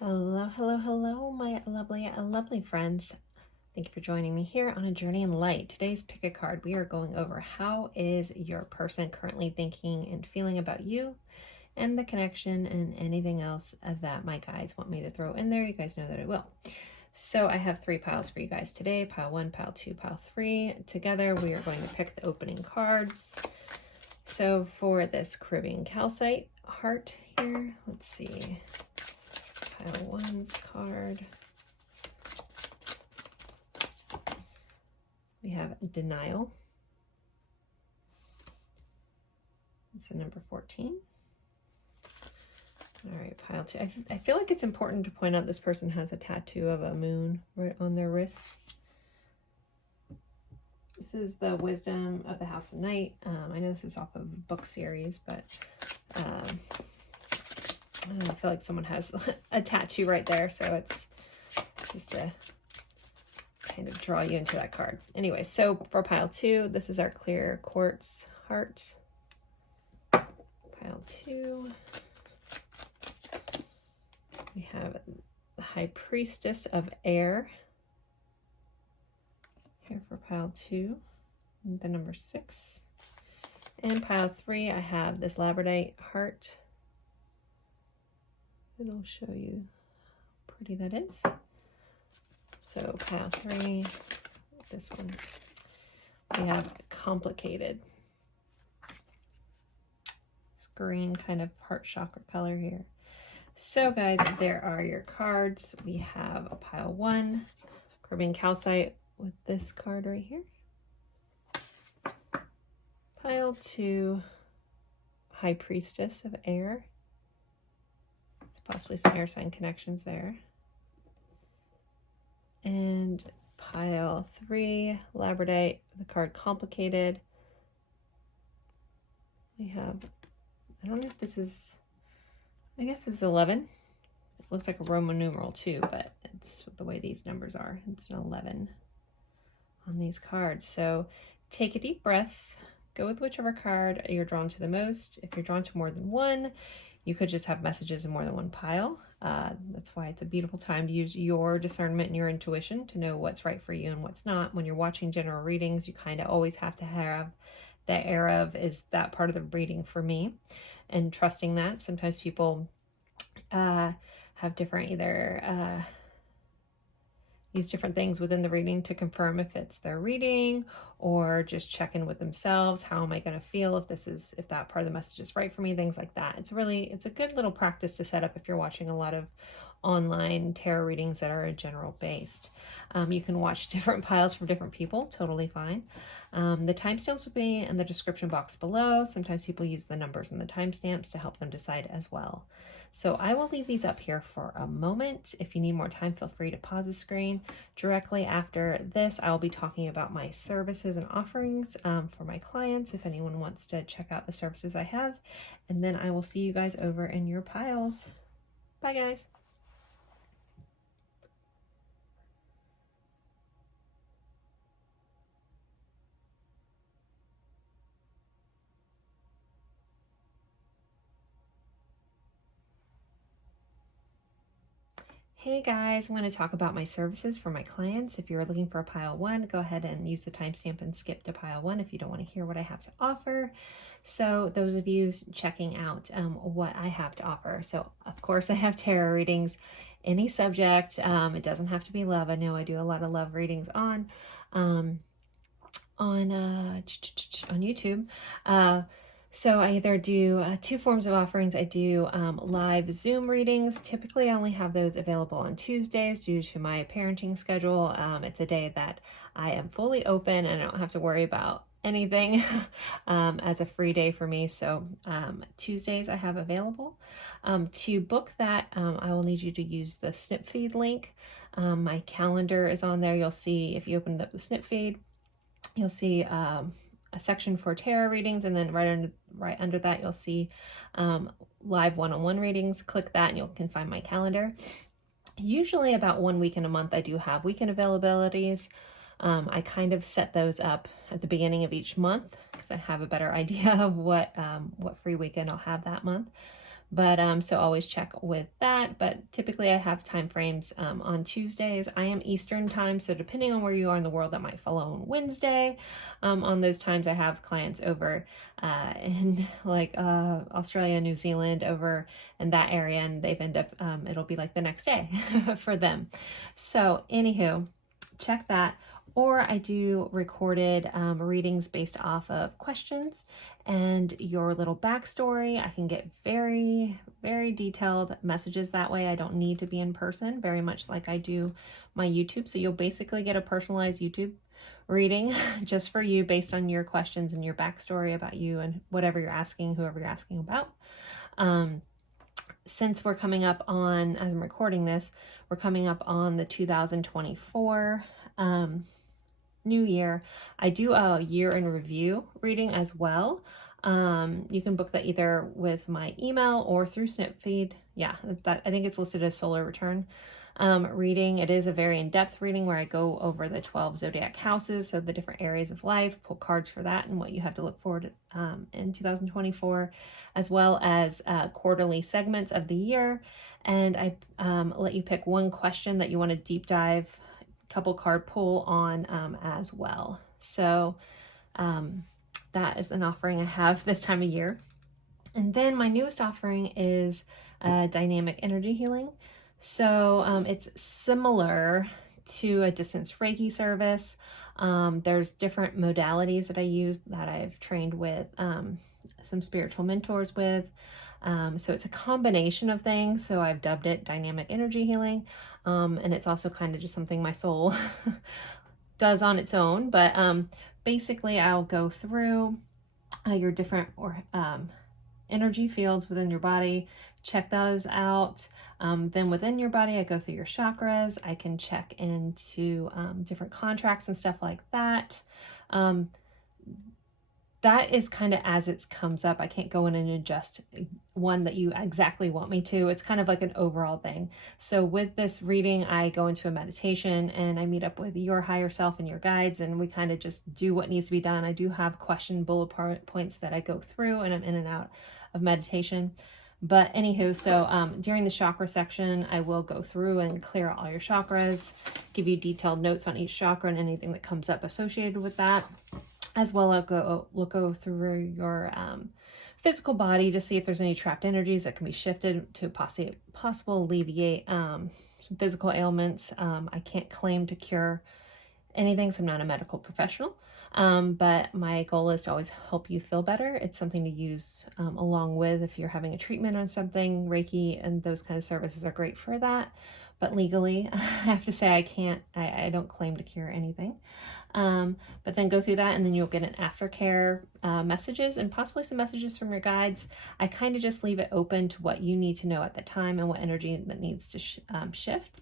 Hello, hello, hello, my lovely friends. Thank you for joining me here on a journey in light. Today's pick a card. We are going over how is your person currently thinking and feeling about you and the connection and anything else that my guides want me to throw in there. You guys know that I will. So I have 3 piles for you guys today. Pile 1, pile 2, pile 3. Together we are going to pick the opening cards. So for this Caribbean calcite heart here, let's see. Pile 1's card. We have denial. It's the number 14. All right, pile 2. I feel like it's important to point out this person has a tattoo of a moon right on their wrist. This is the Wisdom of the House of Night. I know this is off of a book series, but I feel like someone has a tattoo right there, so it's just to kind of draw you into that card. Anyway, so for pile 2, this is our clear quartz heart. Pile 2. We have the High Priestess of Air. Here for pile 2, the number 6. And pile 3, I have this labradorite heart. It'll show you how pretty that is. So pile 3, this one, we have complicated. It's green kind of heart chakra color here. So guys, there are your cards. We have a pile 1, Caribbean calcite with this card right here. Pile 2, High Priestess of Air. Possibly some air sign connections there. And pile 3, labradorite, the card complicated. We have, I don't know if this is, I guess it's 11. It looks like a Roman numeral 2, but it's the way these numbers are. It's an 11 on these cards. So take a deep breath, go with whichever card you're drawn to the most. If you're drawn to more than one, you could just have messages in more than one pile. That's why it's a beautiful time to use your discernment and your intuition to know what's right for you and what's not. When you're watching general readings, you kind of always have to have that air of, is that part of the reading for me? And trusting that. Sometimes people have different, either use different things within the reading to confirm if it's their reading, or just check in with themselves. How am I going to feel if that part of the message is right for me? Things like that. It's a good little practice to set up if you're watching a lot of online tarot readings that are general based. You can watch different piles from different people, totally fine. The timestamps will be in the description box below. Sometimes people use the numbers and the timestamps to help them decide as well. So I will leave these up here for a moment. If you need more time, feel free to pause the screen. Directly after this, I will be talking about my services and offerings for my clients, if anyone wants to check out the services I have. And then I will see you guys over in your piles. Bye, guys. Hey guys, I'm going to talk about my services for my clients. If you're looking for a pile 1, go ahead and use the timestamp and skip to pile 1 if you don't want to hear what I have to offer. So those of you checking out what I have to offer. So of course I have tarot readings, any subject. It doesn't have to be love. I know I do a lot of love readings on YouTube. So I either do 2 forms of offerings. I do live Zoom readings. Typically I only have those available on Tuesdays due to my parenting schedule. It's a day that I am fully open and I don't have to worry about anything as a free day for me. So Tuesdays I have available. To book that, I will need you to use the snip feed link. My calendar is on there. You'll see, if you opened up the snip feed, you'll see a section for tarot readings, and then right under that you'll see live one-on-one readings. Click that and you can find my calendar. Usually about 1 week in a month I do have weekend availabilities. I kind of set those up at the beginning of each month because I have a better idea of what free weekend I'll have that month. But so always check with that. But typically I have time frames on Tuesdays. I am Eastern time, so depending on where you are in the world, that might fall on Wednesday. On those times I have clients over in like Australia, New Zealand, over in that area, and they've end up it'll be like the next day for them. So anywho, check that. Or I do recorded readings based off of questions and your little backstory. I can get very, very detailed messages that way. I don't need to be in person, very much like I do my YouTube. So you'll basically get a personalized YouTube reading just for you based on your questions and your backstory about you and whatever you're asking, whoever you're asking about. Since we're coming up on, as I'm recording this, we're coming up on the 2024 New Year, I do a year in review reading as well. You can book that either with my email or through Snipfeed. Yeah, that, I think it's listed as solar return reading. It is a very in-depth reading where I go over the 12 zodiac houses, so the different areas of life, pull cards for that and what you have to look forward to in 2024, as well as quarterly segments of the year. And I let you pick one question that you want to deep dive couple card pull on as well. So that is an offering I have this time of year. And then my newest offering is dynamic energy healing. So it's similar to a distance Reiki service. There's different modalities that I use that I've trained with some spiritual mentors with. So it's a combination of things. So I've dubbed it dynamic energy healing. And it's also kind of just something my soul does on its own. But basically I'll go through your different energy fields within your body, check those out. Then within your body, I go through your chakras. I can check into different contracts and stuff like that. That is kind of as it comes up. I can't go in and adjust one that you exactly want me to. It's kind of like an overall thing. So with this reading, I go into a meditation and I meet up with your higher self and your guides, and we kind of just do what needs to be done. I do have question bullet points that I go through, and I'm in and out of meditation. But anywho, so during the chakra section, I will go through and clear all your chakras, give you detailed notes on each chakra and anything that comes up associated with that. As well, I'll go through your physical body to see if there's any trapped energies that can be shifted to possible alleviate some physical ailments. I can't claim to cure anything, so I'm not a medical professional. But my goal is to always help you feel better. It's something to use along with if you're having a treatment on something. Reiki and those kind of services are great for that. But legally, I have to say I don't claim to cure anything. But then go through that, and then you'll get an aftercare messages and possibly some messages from your guides. I kind of just leave it open to what you need to know at the time and what energy that needs to shift.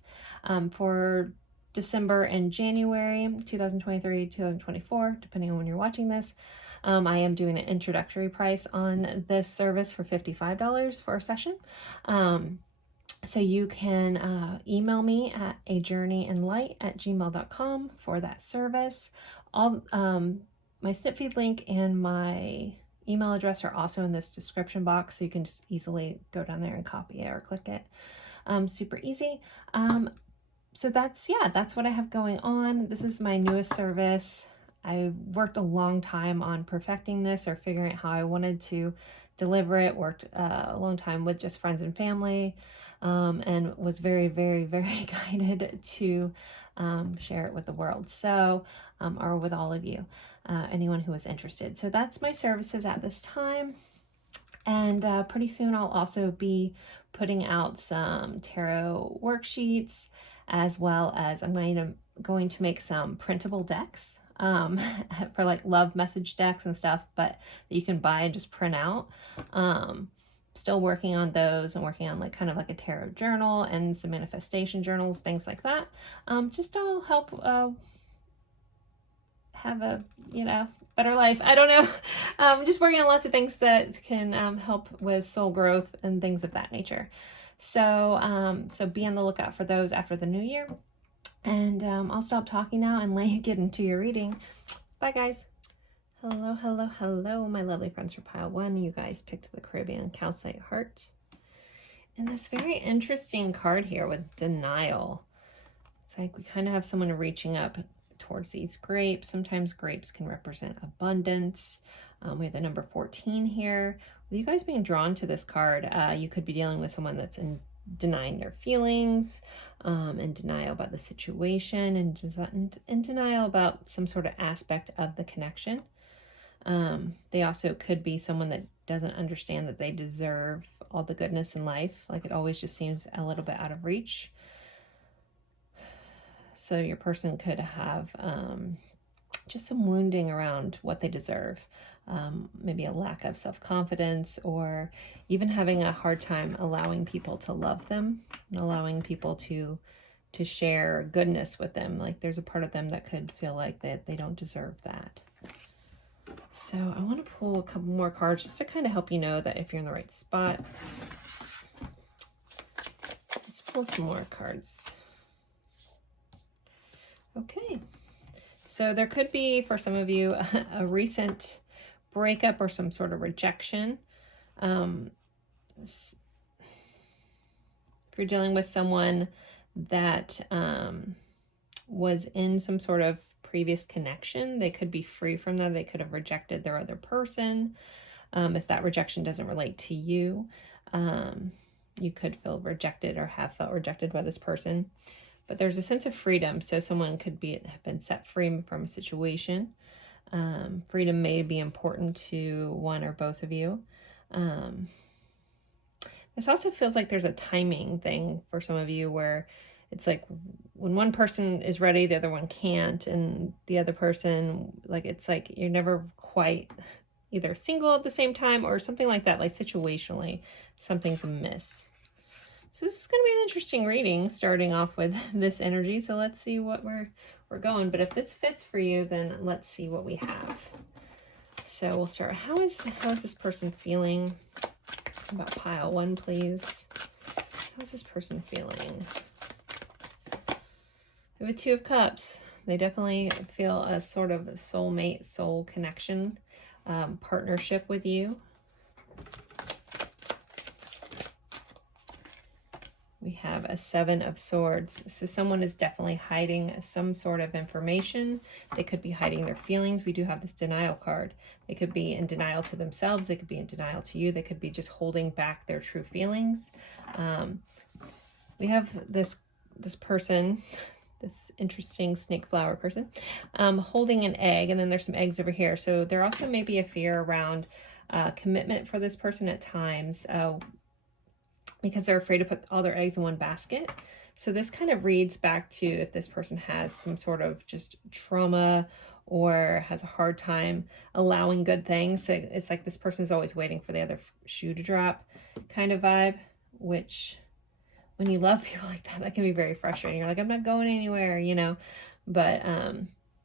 For December and January 2023, 2024, depending on when you're watching this, I am doing an introductory price on this service for $55 for a session. So you can email me at ajourneyinlight@gmail.com for that service. All my Snipfeed link and my email address are also in this description box, so you can just easily go down there and copy it or click it. Super easy. So that's what I have going on. This is my newest service. I worked a long time on perfecting this or figuring out how I wanted to deliver it. Worked a long time with just friends and family. And was very, very, very guided to share it with the world. So, or with all of you, anyone who is interested. So that's my services at this time. And pretty soon I'll also be putting out some tarot worksheets, as well as I'm going to make some printable decks for like love message decks and stuff, but that you can buy and just print out. Still working on those and working on like kind of like a tarot journal and some manifestation journals, things like that. Just to help have a better life. I don't know. Just working on lots of things that can help with soul growth and things of that nature. So so be on the lookout for those after the new year. And I'll stop talking now and let you get into your reading. Bye guys. Hello, hello, hello, my lovely friends for pile one. You guys picked the Caribbean calcite heart. And this very interesting card here with denial. It's like we kind of have someone reaching up towards these grapes. Sometimes grapes can represent abundance. We have the number 14 here. With you guys being drawn to this card, you could be dealing with someone that's in denying their feelings, in denial about the situation, and in denial about some sort of aspect of the connection. They also could be someone that doesn't understand that they deserve all the goodness in life. Like it always just seems a little bit out of reach. So your person could have just some wounding around what they deserve. Maybe a lack of self-confidence, or even having a hard time allowing people to love them and allowing people to share goodness with them. Like there's a part of them that could feel like that they don't deserve that. So I want to pull a couple more cards just to kind of help you know that if you're in the right spot. Let's pull some more cards. Okay. So there could be, for some of you, a recent breakup or some sort of rejection. If you're dealing with someone that was in some sort of previous connection, they could be free from that. They could have rejected their other person. If that rejection doesn't relate to you, you could feel rejected or have felt rejected by this person. But there's a sense of freedom. So someone could have been set free from a situation. Freedom may be important to one or both of you. This also feels like there's a timing thing for some of you where it's like when one person is ready, the other one can't, and the other person, like it's like you're never quite either single at the same time or something like that, like situationally, something's amiss. So this is going to be an interesting reading starting off with this energy. So let's see what we're going. But if this fits for you, then let's see what we have. So we'll start. How is this person feeling? About pile one, please. How is this person feeling? We have a Two of Cups. They definitely feel a sort of soulmate, soul connection, partnership with you. We have a Seven of Swords. So someone is definitely hiding some sort of information. They could be hiding their feelings. We do have this denial card. They could be in denial to themselves. They could be in denial to you. They could be just holding back their true feelings. We have this person, this interesting snake flower person, holding an egg, and then there's some eggs over here. So there also may be a fear around commitment for this person at times, because they're afraid to put all their eggs in one basket. So this kind of reads back to if this person has some sort of just trauma or has a hard time allowing good things. So it's like this person is always waiting for the other shoe to drop kind of vibe, which when you love people like that can be very frustrating. You're like, I'm not going anywhere, you know, but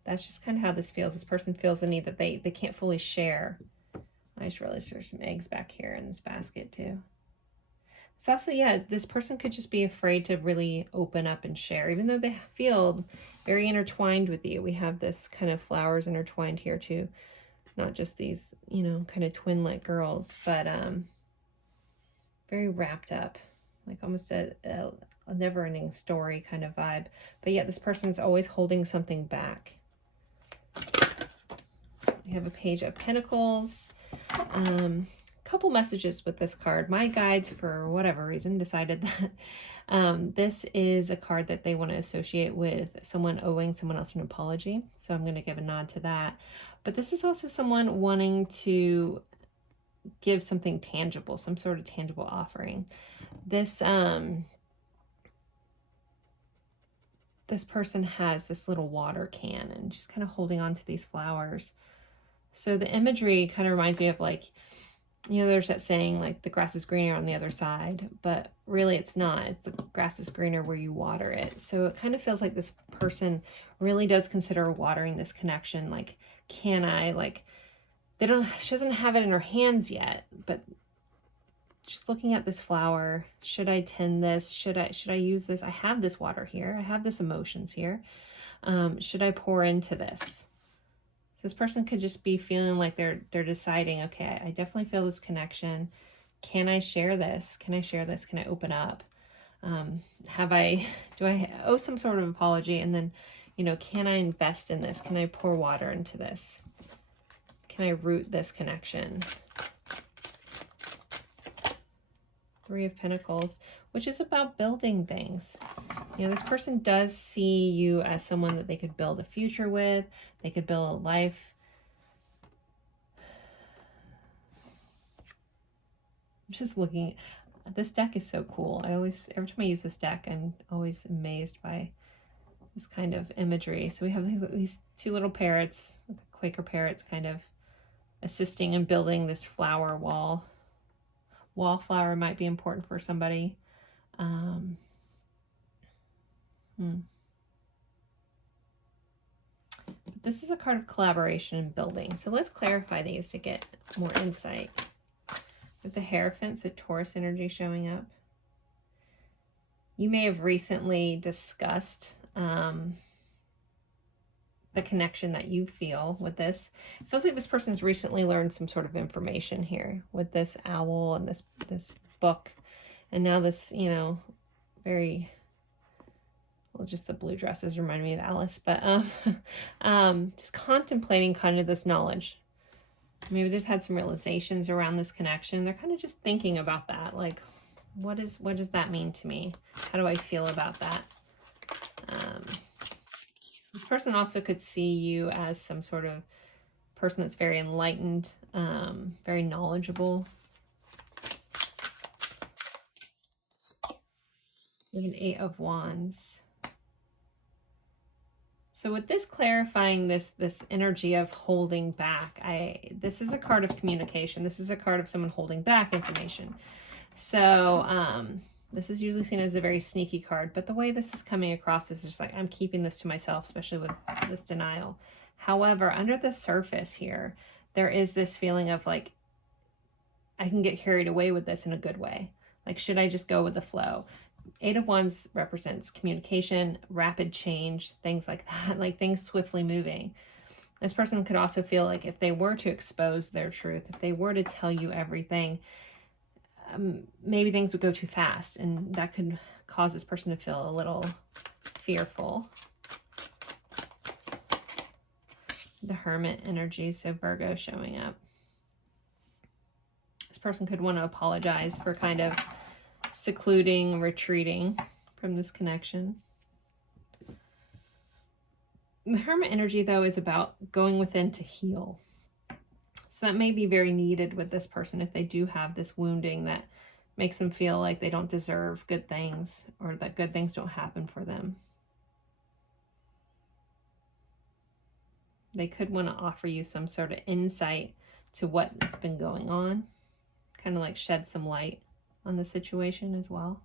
that's just kind of how this feels. This person feels the need that they can't fully share. I just realized there's some eggs back here in this basket too. It's also, yeah, this person could just be afraid to really open up and share, even though they feel very intertwined with you. We have this kind of flowers intertwined here too. Not just these, you know, kind of twin-like girls, but very wrapped up, like almost a never-ending story kind of vibe. But yet this person's always holding something back. We have a Page of Pentacles. Couple messages with this card. My guides, for whatever reason, decided that this is a card that they want to associate with someone owing someone else an apology. So I'm going to give a nod to that. But this is also someone wanting to give something tangible, some sort of tangible offering. This this person has this little water can and just kind of holding on to these flowers. So the imagery kind of reminds me of, like, you know, there's that saying, like, the grass is greener on the other side, but really it's not. It's the grass is greener where you water it. So it kind of feels like this person really does consider watering this connection. Like, can I, like, she doesn't have it in her hands yet, but just looking at this flower, should I tend this? Should I use this? I have this water here. I have this emotions here. Should I pour into this? This person could just be feeling like they're deciding, okay, I definitely feel this connection. can I share this? Can I share this? Can I open up? Do I owe some sort of apology? And then, you know, can I invest in this? Can I pour water into this? Can I root this connection? Three of Pentacles, which is about building things. You know, this person does see you as someone that they could build a future with. They could build a life. I'm just looking. This deck is so cool. Every time I use this deck, I'm always amazed by this kind of imagery. So we have these two little parrots, Quaker parrots, kind of assisting in building this flower wall. Wallflower might be important for somebody. But this is a card of collaboration and building. So let's clarify these to get more insight. With the Hierophant, so Taurus energy showing up. You may have recently discussed the connection that you feel with this. It feels like this person's recently learned some sort of information here with this owl and this book. And now this, you know, very, well, just the blue dresses remind me of Alice, but just contemplating kind of this knowledge. Maybe they've had some realizations around this connection. They're kind of just thinking about that. Like, what does that mean to me? How do I feel about that? This person also could see you as some sort of person that's very enlightened, very knowledgeable. We have an 8 of Wands. So with this clarifying this energy of holding back, this is a card of communication. This is a card of someone holding back information. So this is usually seen as a very sneaky card, but the way this is coming across is just like, I'm keeping this to myself, especially with this denial. However, under the surface here, there is this feeling of like, I can get carried away with this in a good way. Like, should I just go with the flow? 8 of Wands represents communication, rapid change, things like that, like things swiftly moving. This person could also feel like if they were to expose their truth, if they were to tell you everything, maybe things would go too fast, and that could cause this person to feel a little fearful. The Hermit energy, so Virgo showing up. This person could want to apologize for kind of secluding, retreating from this connection. The Hermit energy, though, is about going within to heal. So that may be very needed with this person if they do have this wounding that makes them feel like they don't deserve good things, or that good things don't happen for them. They could want to offer you some sort of insight to what's been going on, kind of like shed some light on the situation as well.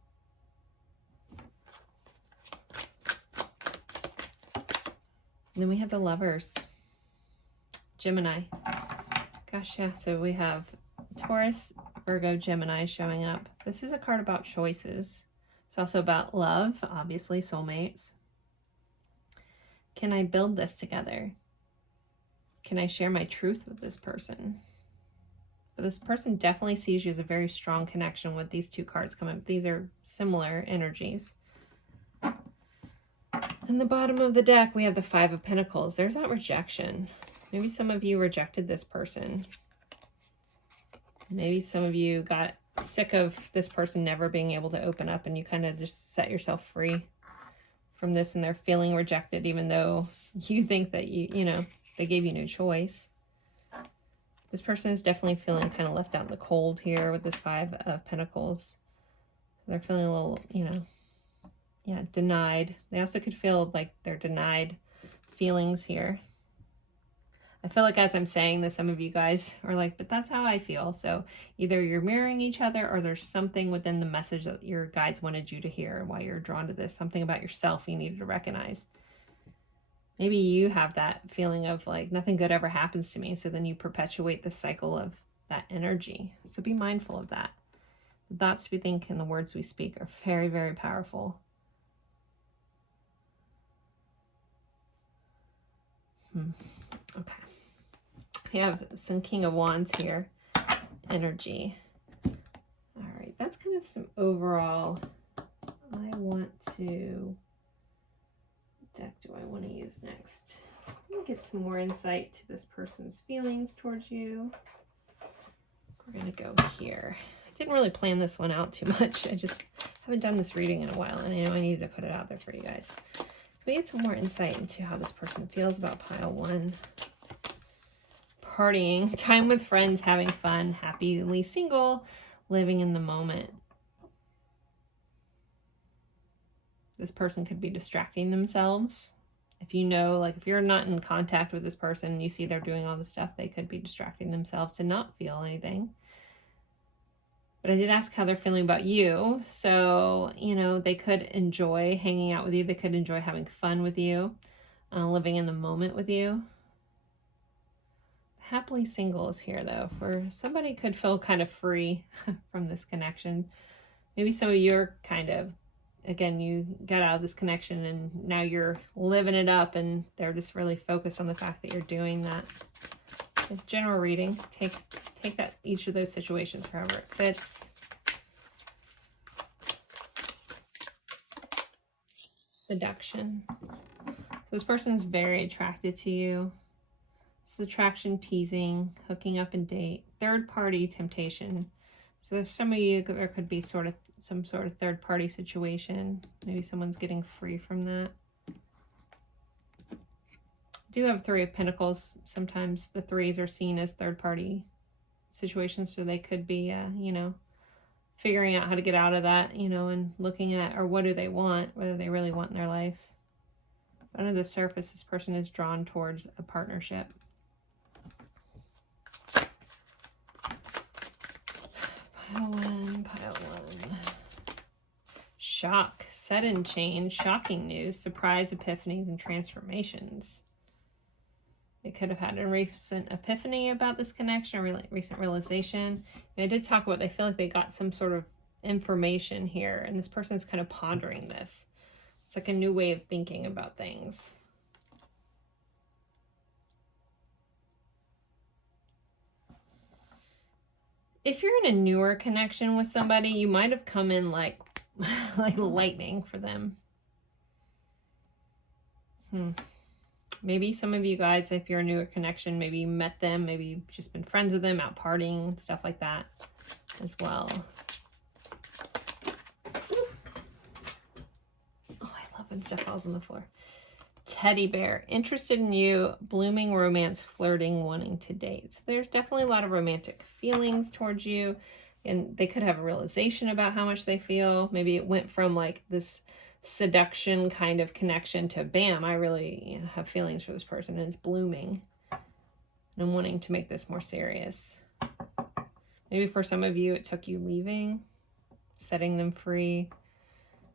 And then we have the Lovers. Gemini. Gosh, yeah, so we have Taurus, Virgo, Gemini showing up. This is a card about choices. It's also about love, obviously, soulmates. Can I build this together? Can I share my truth with this person? But this person definitely sees you as a very strong connection with these two cards coming up. These are similar energies. In the bottom of the deck, we have the 5 of Pentacles. There's that rejection. Maybe some of you rejected this person. Maybe some of you got sick of this person never being able to open up, and you kind of just set yourself free from this, and they're feeling rejected even though you think that you know, they gave you no choice. This person is definitely feeling kind of left out in the cold here with this 5 of Pentacles. They're feeling a little, you know, yeah, denied. They also could feel like they're denied feelings here. I feel like as I'm saying this, some of you guys are like, but that's how I feel. So either you're mirroring each other, or there's something within the message that your guides wanted you to hear while you're drawn to this, something about yourself you needed to recognize. Maybe you have that feeling of like, nothing good ever happens to me. So then you perpetuate the cycle of that energy. So be mindful of that. The thoughts we think and the words we speak are very, very powerful. Okay. We have some King of Wands here. Energy. All right, that's kind of some overall. I want to, what deck do I want to use next? Let me get some more insight to this person's feelings towards you. We're going to go here. I didn't really plan this one out too much. I just haven't done this reading in a while, and I know I needed to put it out there for you guys. We get some more insight into how this person feels about pile one. Partying, time with friends, having fun, happily single, living in the moment. This person could be distracting themselves. If you know, like if you're not in contact with this person and you see they're doing all this stuff, they could be distracting themselves to not feel anything. But I did ask how they're feeling about you. So, you know, they could enjoy hanging out with you. They could enjoy having fun with you, living in the moment with you. Happily single is here though, for somebody could feel kind of free from this connection. Maybe some of you are kind of, again, you got out of this connection and now you're living it up, and they're just really focused on the fact that you're doing that. It's general reading. Take that, each of those situations however it fits. Seduction. This person is very attracted to you. This is attraction, teasing, hooking up and date, third party temptation. So there's some of you, there could be some sort of third party situation. Maybe someone's getting free from that. Do have Three of Pentacles. Sometimes the threes are seen as third party situations, so they could be, you know, figuring out how to get out of that, you know, and looking at, or what do they want, what do they really want in their life. Under the surface, this person is drawn towards a partnership. Pile one. Shock, sudden change, shocking news, surprise epiphanies, and transformations. They could have had a recent epiphany about this connection, or recent realization. And I did talk about, they feel like they got some sort of information here, and this person is kind of pondering this. It's like a new way of thinking about things. If you're in a newer connection with somebody, you might have come in like lightning for them. Maybe some of you guys, if you're a newer connection, maybe you met them, maybe you've just been friends with them, out partying, stuff like that as well. Ooh. Oh, I love when stuff falls on the floor. Teddy bear, interested in you, blooming romance, flirting, wanting to date. So there's definitely a lot of romantic feelings towards you, and they could have a realization about how much they feel. Maybe it went from like this seduction kind of connection to bam, I really have feelings for this person, and it's blooming, and I'm wanting to make this more serious. Maybe for some of you it took you leaving, setting them free,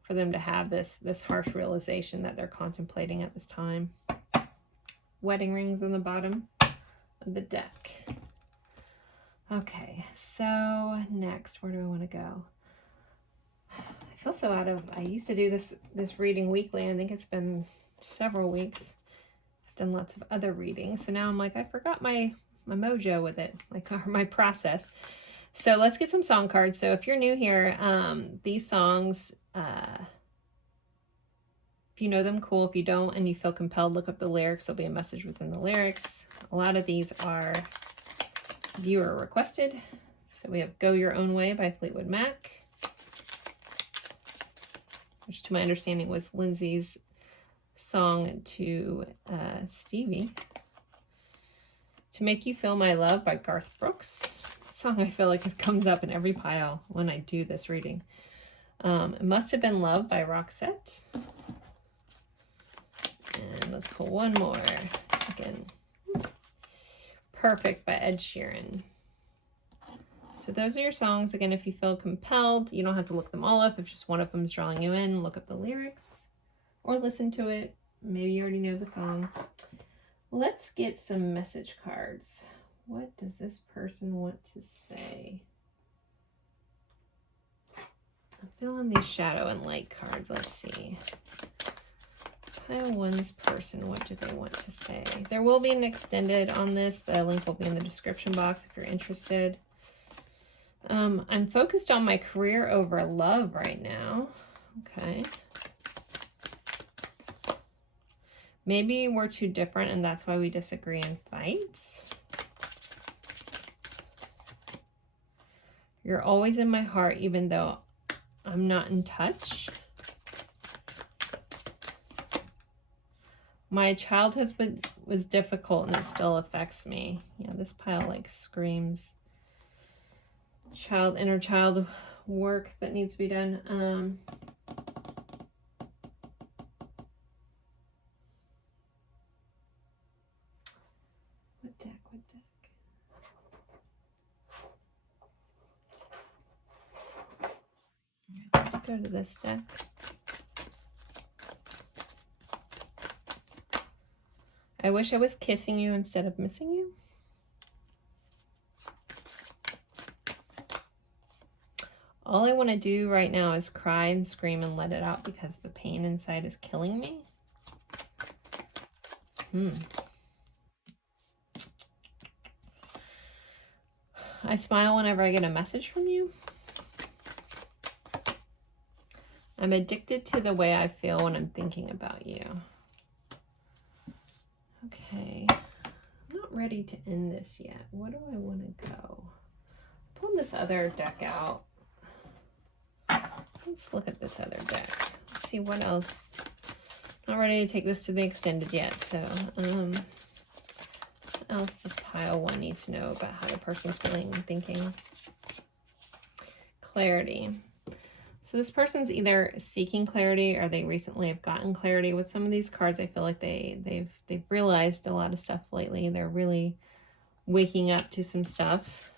for them to have this harsh realization that they're contemplating at this time. Wedding rings on the bottom of the deck. Okay, so next, where do I want to go? I feel so out of, I used to do this reading weekly. I think it's been several weeks. I've done lots of other readings, so now I'm like, I forgot my mojo with it, like my process. So let's get some song cards. So if you're new here, these songs, if you know them, cool. If you don't and you feel compelled, look up the lyrics. There'll be a message within the lyrics. A lot of these are viewer requested. So we have Go Your Own Way by Fleetwood Mac, which to my understanding was Lindsay's song to Stevie. To Make You Feel My Love by Garth Brooks. Song I feel like it comes up in every pile when I do this reading. It Must Have Been Love by Roxette. And let's pull one more. Again, Perfect by Ed Sheeran. So those are your songs. Again, if you feel compelled, you don't have to look them all up. If just one of them is drawing you in, look up the lyrics or listen to it. Maybe you already know the song. Let's get some message cards. What does this person want to say? I'm feeling these shadow and light cards. Let's see. Pile one's person, what do they want to say? There will be an extended on this. The link will be in the description box if you're interested. I'm focused on my career over love right now. Okay. Maybe we're too different and that's why we disagree and fight. You're always in my heart even though I'm not in touch. My childhood was difficult and it still affects me. Yeah, this pile like screams inner child work that needs to be done. What deck? Let's go to this deck. I wish I was kissing you instead of missing you. All I want to do right now is cry and scream and let it out because the pain inside is killing me. I smile whenever I get a message from you. I'm addicted to the way I feel when I'm thinking about you. Okay, I'm not ready to end this yet. Where do I want to go? Pull this other deck out. Let's look at this other deck. Let's see what else. Not ready to take this to the extended yet. So, what else does pile one need to know about how the person's feeling and thinking? Clarity. So this person's either seeking clarity or they recently have gotten clarity. With some of these cards, I feel like they've realized a lot of stuff lately. They're really waking up to some stuff.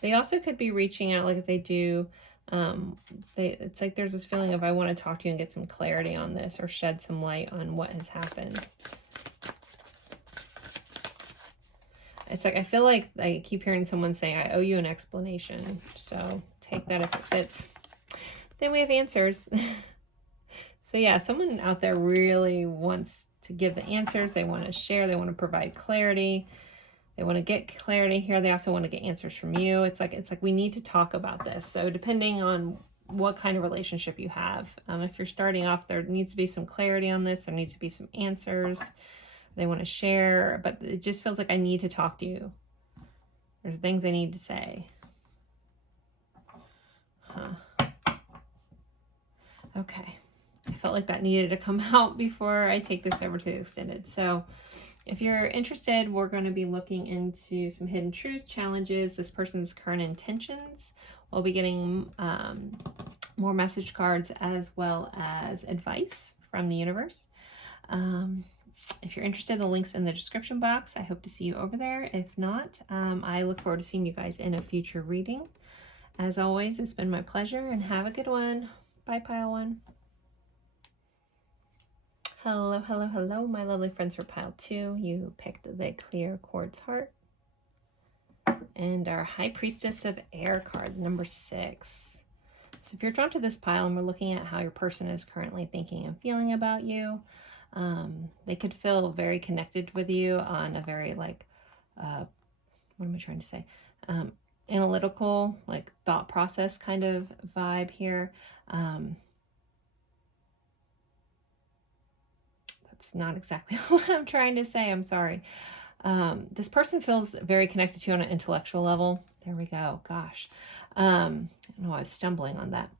They also could be reaching out, like if they do, it's like there's this feeling of I want to talk to you and get some clarity on this or shed some light on what has happened. It's like I feel like I keep hearing someone saying I owe you an explanation. So take that if it fits. Then we have answers. So yeah, someone out there really wants to give the answers. They want to share. They want to provide clarity. They want to get clarity here. They also want to get answers from you. It's like we need to talk about this. So depending on what kind of relationship you have, if you're starting off, there needs to be some clarity on this. There needs to be some answers. They want to share, but it just feels like I need to talk to you. There's things I need to say. Okay. I felt like that needed to come out before I take this over to the extended. So if you're interested, we're going to be looking into some hidden truth challenges, this person's current intentions. We'll be getting more message cards as well as advice from the universe. If you're interested, the link's in the description box. I hope to see you over there. If not, I look forward to seeing you guys in a future reading. As always, it's been my pleasure and have a good one. Bye, Pile One. Hello, hello, hello, my lovely friends for Pile 2. You picked the Clear Quartz Heart. And our High Priestess of Air card, number 6. So if you're drawn to this pile and we're looking at how your person is currently thinking and feeling about you, they could feel very connected with you on a very what am I trying to say? Analytical, like thought process kind of vibe here. That's not exactly what I'm trying to say. I'm sorry. This person feels very connected to you on an intellectual level. There we go. Gosh. I know I was stumbling on that.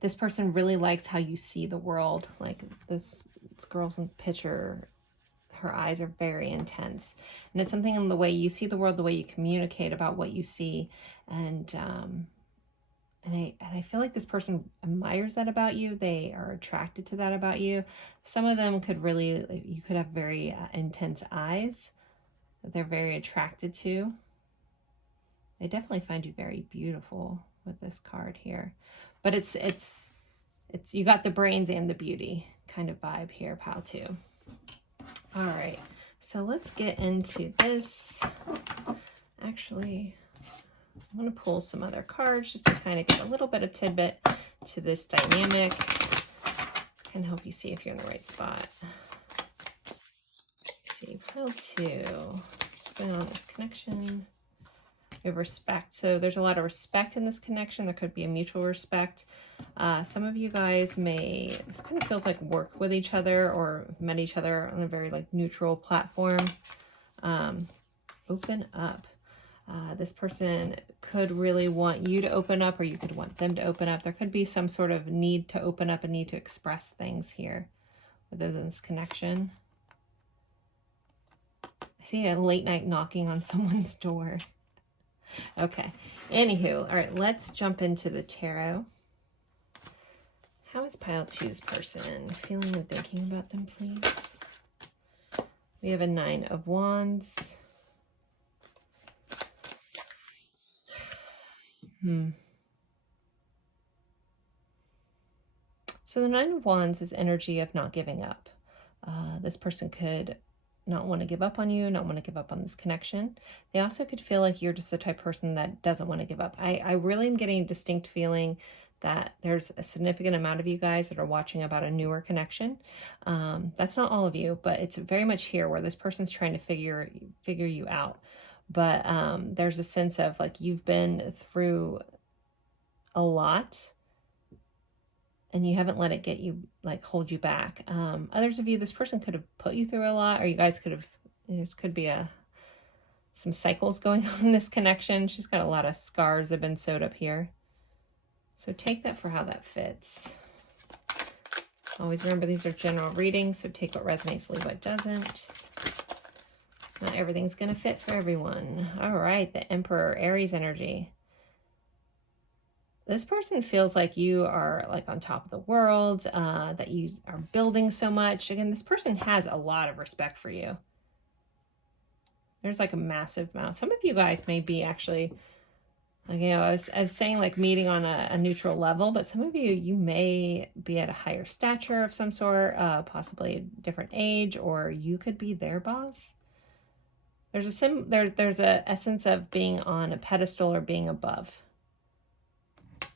This person really likes how you see the world. Like this girl's in the picture, her eyes are very intense. And it's something in the way you see the world, the way you communicate about what you see. And I feel like this person admires that about you. They are attracted to that about you. Some of them could really, you could have very intense eyes that they're very attracted to. They definitely find you very beautiful with this card here. But it's you got the brains and the beauty kind of vibe here, Pile 2. All right, so let's get into this. Actually, I'm going to pull some other cards just to kind of get a little bit of tidbit to this dynamic. Can help you see if you're in the right spot. Let's see, Pile 2. What's going on in this connection? We have respect. So there's a lot of respect in this connection. There could be a mutual respect. Some of you guys may, this kind of feels like work with each other or met each other on a very like neutral platform. Open up. This person could really want you to open up, or you could want them to open up. There could be some sort of need to open up and need to express things here within this connection. I see a late night knocking on someone's door. Okay. Anywho, all right, let's jump into the tarot. How is pile two's person feeling and thinking about them, please? We have a 9 of Wands. So the 9 of Wands is energy of not giving up. This person could not want to give up on you, not want to give up on this connection. They also could feel like you're just the type of person that doesn't want to give up. I really am getting a distinct feeling that there's a significant amount of you guys that are watching about a newer connection. That's not all of you, but it's very much here where this person's trying to figure you out. But there's a sense of like you've been through a lot and you haven't let it get you, like, hold you back. Others of you, this person could have put you through a lot, or you guys could have, there could be some cycles going on in this connection. She's got a lot of scars that have been sewed up here. So take that for how that fits. Always remember these are general readings, so take what resonates, leave what doesn't. Not everything's going to fit for everyone. All right, the Emperor, Aries energy. This person feels like you are like on top of the world, that you are building so much. Again, this person has a lot of respect for you. There's like a massive amount. Some of you guys may be actually, like, you know, I was saying like meeting on a neutral level, but some of you may be at a higher stature of some sort, possibly a different age, or you could be their boss. There's a essence of being on a pedestal or being above.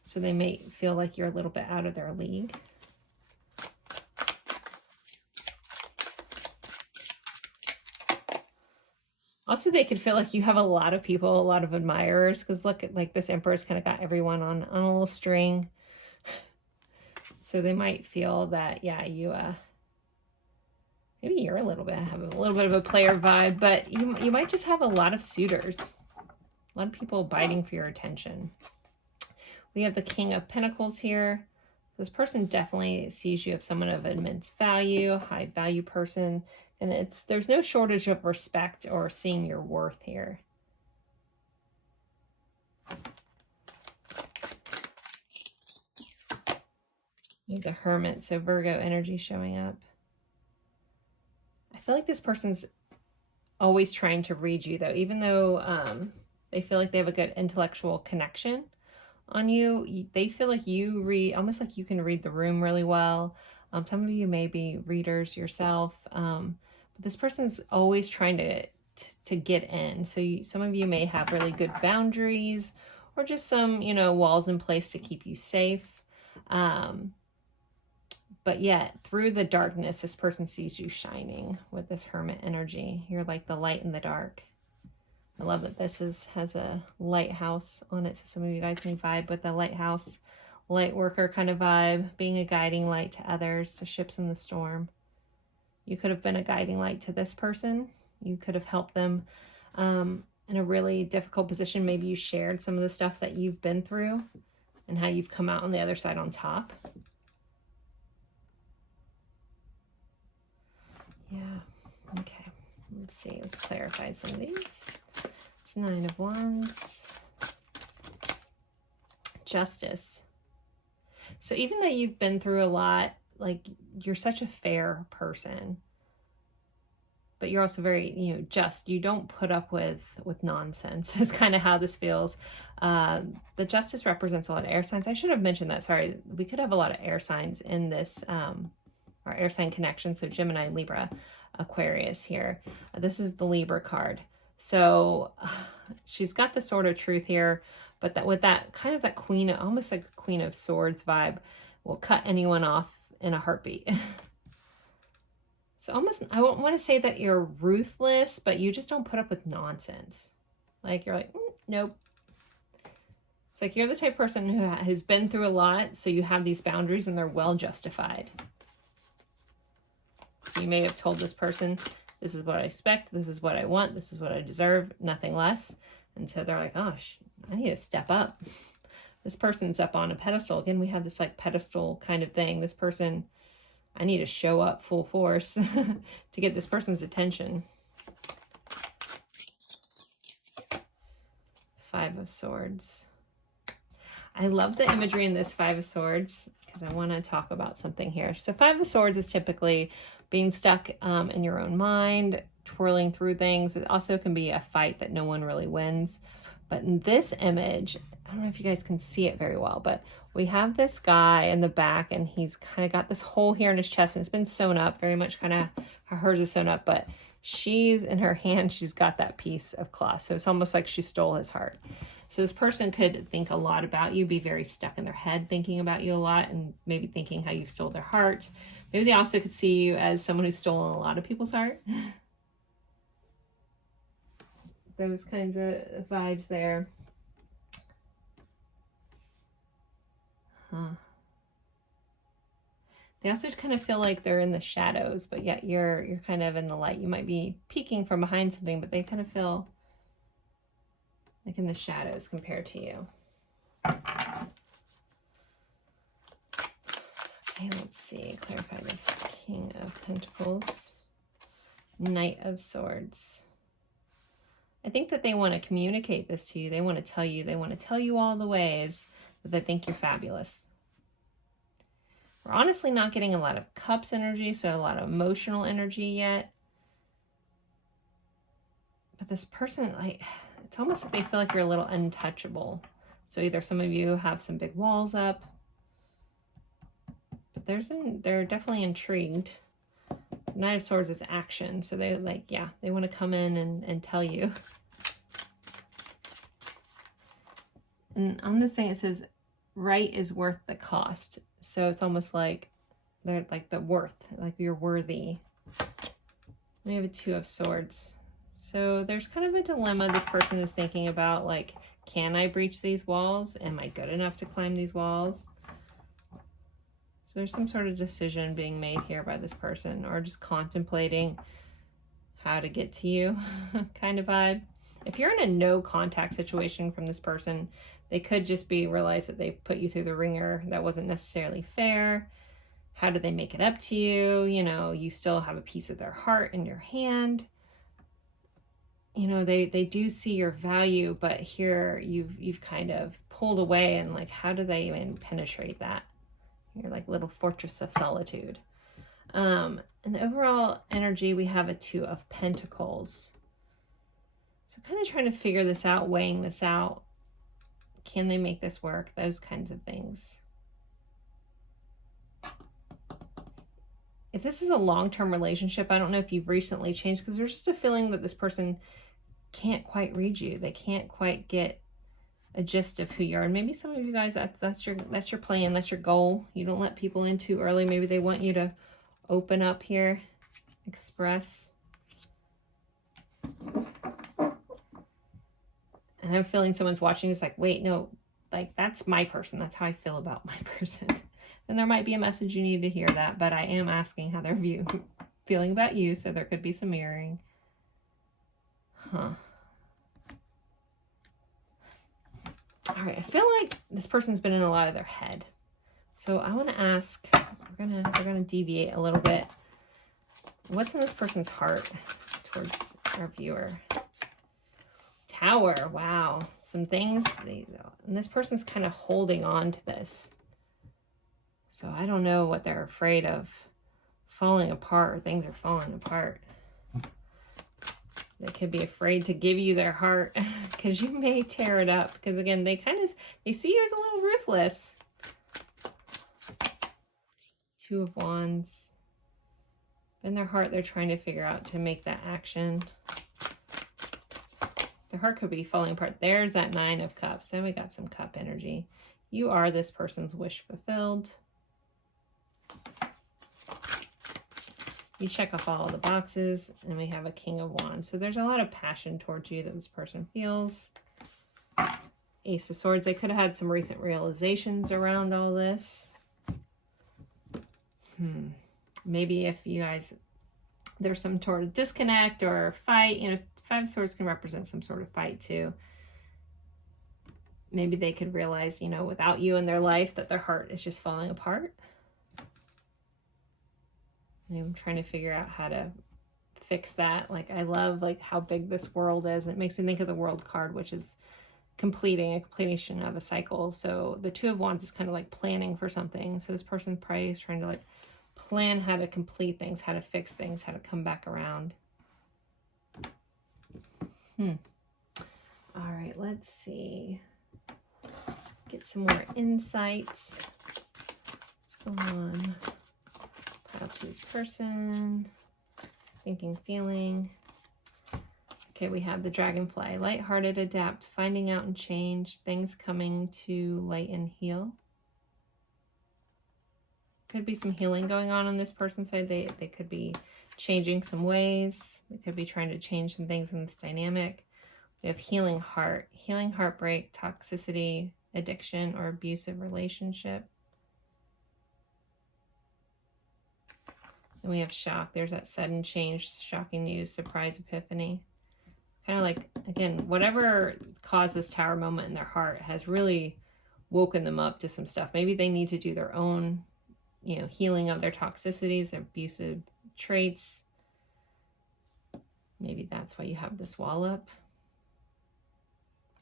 So they may feel like you're a little bit out of their league. Also, they could feel like you have a lot of people, a lot of admirers, because look at, like, this Emperor's kind of got everyone on a little string. So they might feel that, yeah, you maybe you're have a little bit of a player vibe, but you might just have a lot of suitors, a lot of people biting for your attention. We have the King of Pentacles here. This person definitely sees you as someone of immense value, high value person, and there's no shortage of respect or seeing your worth here. You have the Hermit, so Virgo energy showing up. I feel like this person's always trying to read you, though, even though they feel like they have a good intellectual connection on you. They feel like you read, almost like you can read the room really well. Some of you may be readers yourself, but this person's always trying to get in. So some of you may have really good boundaries, or just some, you know, walls in place to keep you safe. But yet through the darkness, this person sees you shining with this Hermit energy. You're like the light in the dark. I love that this has a lighthouse on it, so some of you guys may vibe with the lighthouse, light worker kind of vibe, being a guiding light to others, to ships in the storm. You could have been a guiding light to this person. You could have helped them in a really difficult position. Maybe you shared some of the stuff that you've been through and how you've come out on the other side on top. Yeah, okay. Let's see, let's clarify some of these. It's 9 of Wands. Justice. So even though you've been through a lot, like, you're such a fair person, but you're also very, you know, just. You don't put up with nonsense is kind of how this feels. The Justice represents a lot of air signs. I should have mentioned that. Sorry. We could have a lot of air signs in this, our air sign connection. So Gemini, Libra, Aquarius here. This is the Libra card. So she's got the Sword of Truth here, but that with that kind of that Queen, almost like a Queen of Swords vibe, will cut anyone off in a heartbeat. So almost, I won't want to say that you're ruthless, but you just don't put up with nonsense. Like you're like, nope. It's like you're the type of person who has been through a lot, so you have these boundaries and they're well justified. You may have told this person, this is what I expect, this is what I want, this is what I deserve, nothing less. And so they're like, gosh, I need to step up. This person's up on a pedestal. Again, we have this like pedestal kind of thing. This person, I need to show up full force to get this person's attention. Five of Swords. I love the imagery in this Five of Swords because I want to talk about something here. So Five of Swords is typically being stuck in your own mind, twirling through things. It also can be a fight that no one really wins. But in this image, I don't know if you guys can see it very well, but we have this guy in the back and he's kind of got this hole here in his chest and it's been sewn up, very much kind of, hers is sewn up, but she's in her hand, she's got that piece of cloth. So it's almost like she stole his heart. So this person could think a lot about you, be very stuck in their head thinking about you a lot and maybe thinking how you stole their heart. Maybe they also could see you as someone who's stolen a lot of people's heart. Those kinds of vibes there. They also kind of feel like they're in the shadows, but yet you're kind of in the light. You might be peeking from behind something, but they kind of feel like in the shadows compared to you. Okay, let's see. Clarify this. King of Pentacles. Knight of Swords. I think that they want to communicate this to you. They want to tell you. They want to tell you all the ways that they think you're fabulous. We're honestly not getting a lot of Cups energy, so a lot of emotional energy yet. But this person, it's almost like they feel like you're a little untouchable. So either some of you have some big walls up, but they're definitely intrigued. Knight of Swords is action, so they they want to come in and tell you. And on this thing it says, right is worth the cost. So it's almost like they're like the worth, like you're worthy. We have a Two of Swords. So there's kind of a dilemma this person is thinking about, like, can I breach these walls? Am I good enough to climb these walls? So there's some sort of decision being made here by this person, or just contemplating how to get to you kind of vibe. If you're in a no contact situation from this person, they could just realize that they put you through the ringer. That wasn't necessarily fair. How do they make it up to you? You know, you still have a piece of their heart in your hand. You know, they do see your value, but here you've kind of pulled away, and like, how do they even penetrate that? You're like little fortress of solitude. In the overall energy, we have a Two of Pentacles. So kind of trying to figure this out, weighing this out. Can they make this work? Those kinds of things. If this is a long-term relationship, I don't know if you've recently changed, because there's just a feeling that this person can't quite read you. They can't quite get a gist of who you are. And maybe some of you guys, that's your plan, that's your goal. You don't let people in too early. Maybe they want you to open up here, express. And I'm feeling someone's watching. It's like, wait, no, like, that's my person. That's how I feel about my person. And there might be a message you need to hear that, but I am asking how they're feeling about you, so there could be some mirroring. Huh. All right, I feel like this person's been in a lot of their head. So I want to ask, we're gonna deviate a little bit. What's in this person's heart towards our viewer? Tower, wow. Some things, and this person's kind of holding on to this. So I don't know what they're afraid of falling apart, or things are falling apart. They could be afraid to give you their heart because you may tear it up. Because again, they see you as a little ruthless. Two of Wands. In their heart, they're trying to figure out to make that action. Their heart could be falling apart. There's that Nine of Cups. Then we got some Cup energy. You are this person's wish fulfilled. You check off all the boxes, and we have a King of Wands. So there's a lot of passion towards you that this person feels. Ace of Swords. They could have had some recent realizations around all this. Maybe if you guys, there's some sort of disconnect or fight, you know, Five of Swords can represent some sort of fight too. Maybe they could realize, you know, without you in their life, that their heart is just falling apart. And I'm trying to figure out how to fix that. Like, I love like how big this world is. It makes me think of the World card, which is completion of a cycle. So the Two of Wands is kind of like planning for something. So this person probably is trying to like plan how to complete things, how to fix things, how to come back around. All right, let's see. Get some more insights. What's going on? Pile two's person. Thinking, feeling. Okay, we have the Dragonfly. Lighthearted, adapt, finding out and change. Things coming to light and heal. Could be some healing going on this person's side. They could be changing some ways. They could be trying to change some things in this dynamic. We have healing heart, healing heartbreak, toxicity, addiction, or abusive relationship. And we have shock. There's that sudden change, shocking news, surprise, epiphany. Kind of like, again, whatever caused this tower moment in their heart has really woken them up to some stuff. Maybe they need to do their own, you know, healing of their toxicities, their abusive traits. Maybe that's why you have this wall up.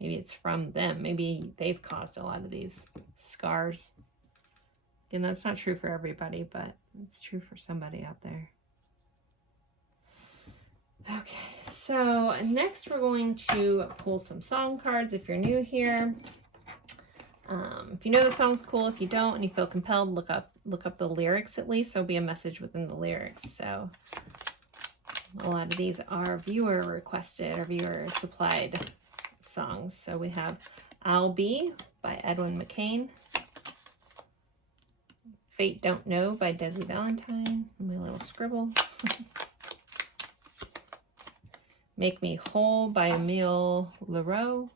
Maybe it's from them. Maybe they've caused a lot of these scars. Again, that's not true for everybody, but it's true for somebody out there. Okay, so next we're going to pull some song cards if you're new here. If you know the song's cool, if you don't and you feel compelled, look up the lyrics at least. There'll be a message within the lyrics. So a lot of these are viewer requested or viewer supplied songs. So we have I'll Be by Edwin McCain. Fate Don't Know by Desi Valentine. My little scribble. Make Me Whole by Emile Leroux.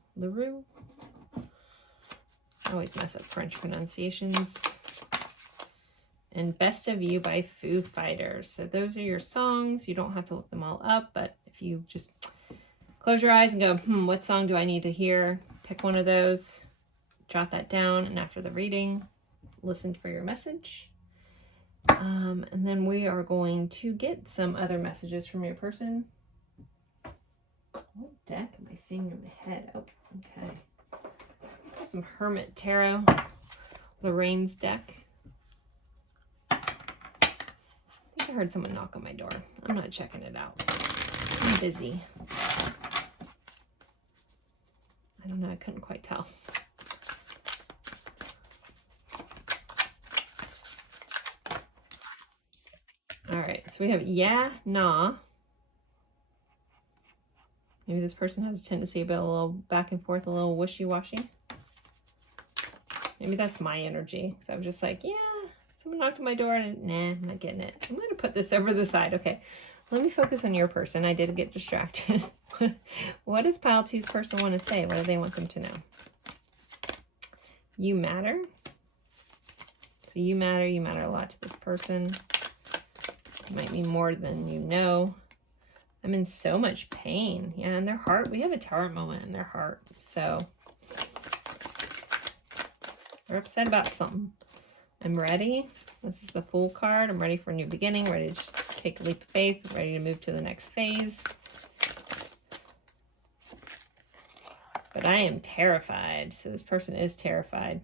I always mess up French pronunciations. And Best of You by Foo Fighters. So those are your songs. You don't have to look them all up, but if you just close your eyes and go, what song do I need to hear? Pick one of those, jot that down, and after the reading, listen for your message. And then we are going to get some other messages from your person. What deck am I seeing in my head? Oh, okay. Some Hermit Tarot, Lorraine's deck. I think I heard someone knock on my door. I'm not checking it out. I'm busy. I don't know, I couldn't quite tell. All right, so we have yeah, nah. Maybe this person has a tendency to be a little back and forth, a little wishy-washy. Maybe that's my energy. So I'm just like, yeah, someone knocked on my door and nah, I'm not getting it. I'm going to put this over the side. Okay, let me focus on your person. I did get distracted. What does pile two's person want to say? What do they want them to know? You matter. So you matter a lot to this person. It might mean more than you know. I'm in so much pain. Yeah, in their heart, we have a tower moment in their heart. So they're upset about something. I'm ready. This is the Fool card. I'm ready for a new beginning, ready to just take a leap of faith, ready to move to the next phase. But I am terrified. So this person is terrified.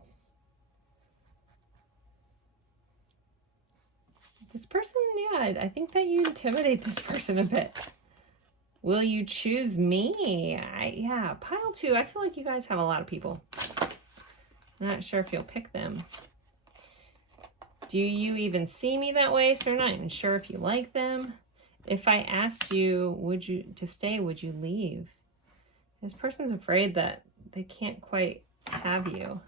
This person, yeah, I think that you intimidate this person a bit. Will you choose me? Yeah, pile two. I feel like you guys have a lot of people. I'm not sure if you'll pick them. Do you even see me that way? So you're not even sure if you like them. If I asked you, to stay, would you leave? This person's afraid that they can't quite have you.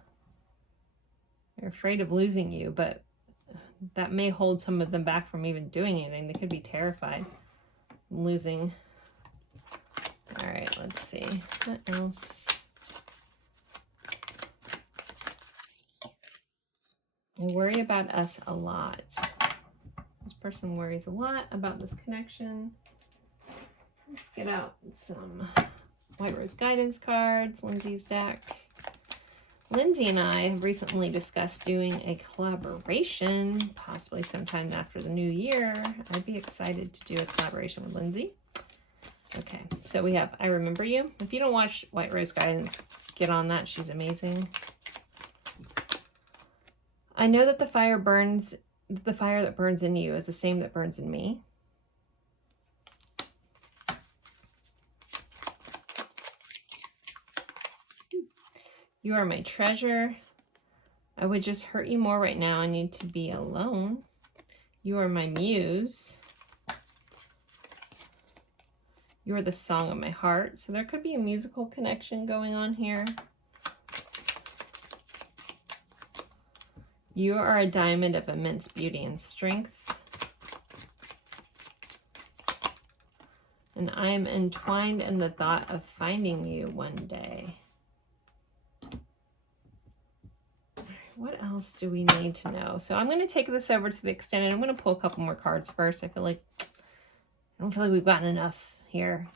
They're afraid of losing you, but that may hold some of them back from even doing anything. They could be terrified of losing. All right, let's see. What else? I worry about us a lot. This person worries a lot about this connection. Let's get out some White Rose guidance cards, Lindsay's deck. Lindsay and I have recently discussed doing a collaboration, possibly sometime after the new year. I'd be excited to do a collaboration with Lindsay. Okay, so we have I Remember You. If you don't watch White Rose Guidance, get on that. She's amazing. I know that the fire that burns in you is the same that burns in me. You are my treasure. I would just hurt you more right now. I need to be alone. You are my muse. You are the song of my heart. So there could be a musical connection going on here. You are a diamond of immense beauty and strength. And I am entwined in the thought of finding you one day. What else do we need to know? So I'm going to take this over to the extended. I'm going to pull a couple more cards first. I don't feel like we've gotten enough here.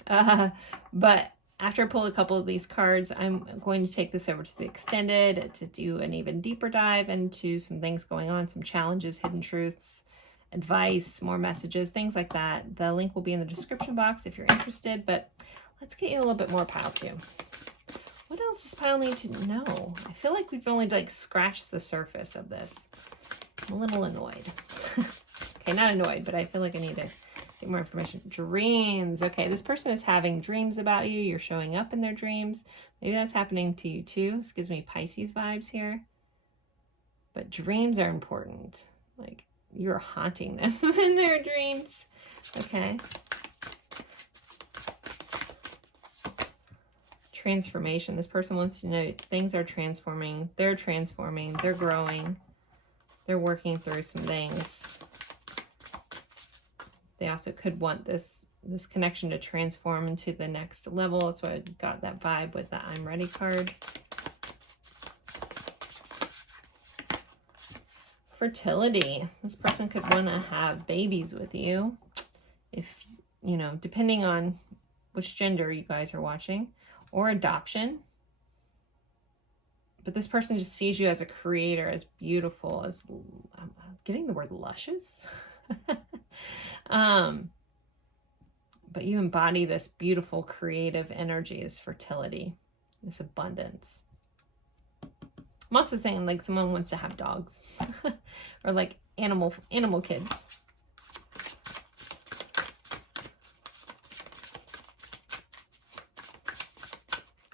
But after I pull a couple of these cards, I'm going to take this over to the extended to do an even deeper dive into some things going on, some challenges, hidden truths, advice, more messages, things like that. The link will be in the description box if you're interested, but let's get you a little bit more pile two. What else does pile need to know? I feel like we've only like scratched the surface of this. I'm a little annoyed. Okay, not annoyed, but I feel like I need to get more information. Dreams. Okay, this person is having dreams about you. You're showing up in their dreams. Maybe that's happening to you too. This gives me Pisces vibes here. But dreams are important. Like you're haunting them in their dreams. Okay. Transformation. This person wants to know things are transforming. They're transforming. They're growing. They're working through some things. They also could want this connection to transform into the next level. That's why I got that vibe with the I'm Ready card. Fertility. This person could want to have babies with you. If, you know, depending on which gender you guys are watching. Or adoption. But this person just sees you as a creator, as beautiful, as I'm getting the word luscious. But you embody this beautiful creative energy, this fertility, this abundance. I'm also saying like someone wants to have dogs or like animal kids.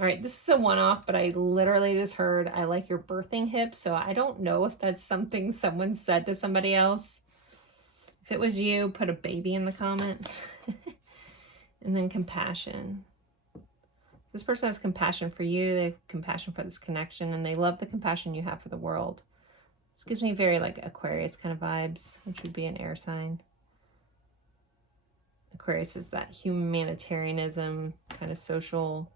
All right, this is a one-off, but I literally just heard, I like your birthing hips, so I don't know if that's something someone said to somebody else. If it was you, put a baby in the comments. And then compassion. This person has compassion for you, they have compassion for this connection, and they love the compassion you have for the world. This gives me very like Aquarius kind of vibes, which would be an air sign. Aquarius is that humanitarianism, kind of social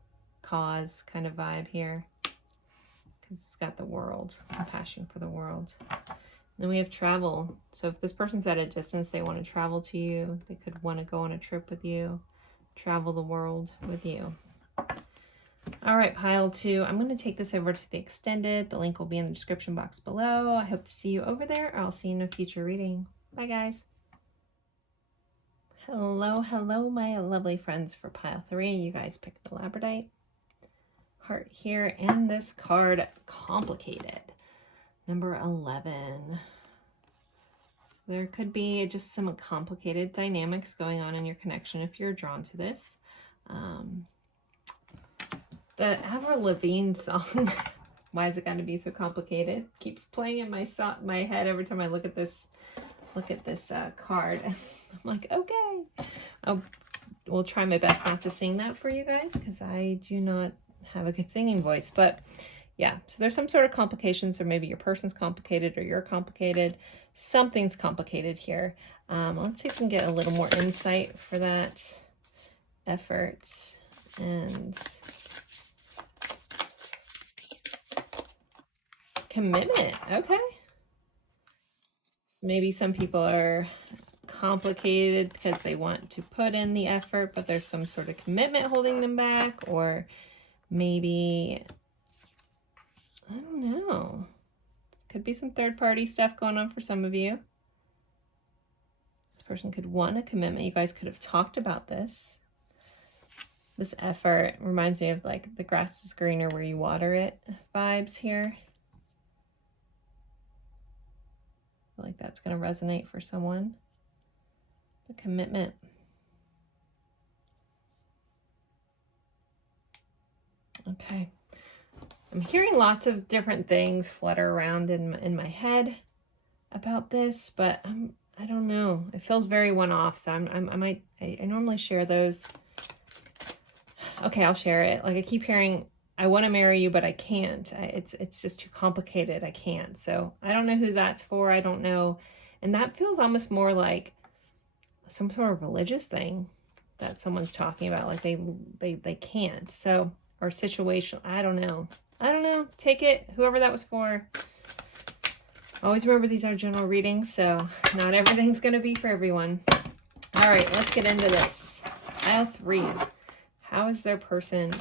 cause kind of vibe here, because it's got the world, compassion for the world. Then we have travel. So if this person's at a distance, they want to travel to you. They could want to go on a trip with you, travel the world with you. All right, pile two. I'm going to take this over to the extended. The link will be in the description box below. I hope to see you over there, or I'll see you in a future reading. Bye, guys. Hello, my lovely friends for pile three. You guys picked the Labradorite. Heart here, and this card, Complicated. Number 11. So there could be just some complicated dynamics going on in your connection if you're drawn to this. The Avril Lavigne song, Why Is It Gotta Be So Complicated, keeps playing in my head every time I look at this card. I'm like, okay. We'll try my best not to sing that for you guys, because I do not have a good singing voice. But yeah, so there's some sort of complications, or maybe your person's complicated or you're complicated. something's complicated here. Let's see if we can get a little more insight for that. Efforts and commitment. Okay. So maybe some people are complicated because they want to put in the effort, but there's some sort of commitment holding them back, or maybe, I don't know. Could be some third-party stuff going on for some of you. This person could want a commitment. You guys could have talked about this. This effort reminds me of like the grass is greener where you water it vibes here. I feel like that's going to resonate for someone. The commitment. Okay. I'm hearing lots of different things flutter around in my head about this, but I don't know. It feels very one-off, so I normally share those. Okay, I'll share it. Like I keep hearing, I want to marry you, but I can't. It's just too complicated. I can't. So I don't know who that's for. I don't know. And that feels almost more like some sort of religious thing that someone's talking about. Like they can't. So, or situation. I don't know. Take it, whoever that was for. Always remember these are general readings, so not everything's going to be for everyone. All right, let's get into this. Pile 3. How is their person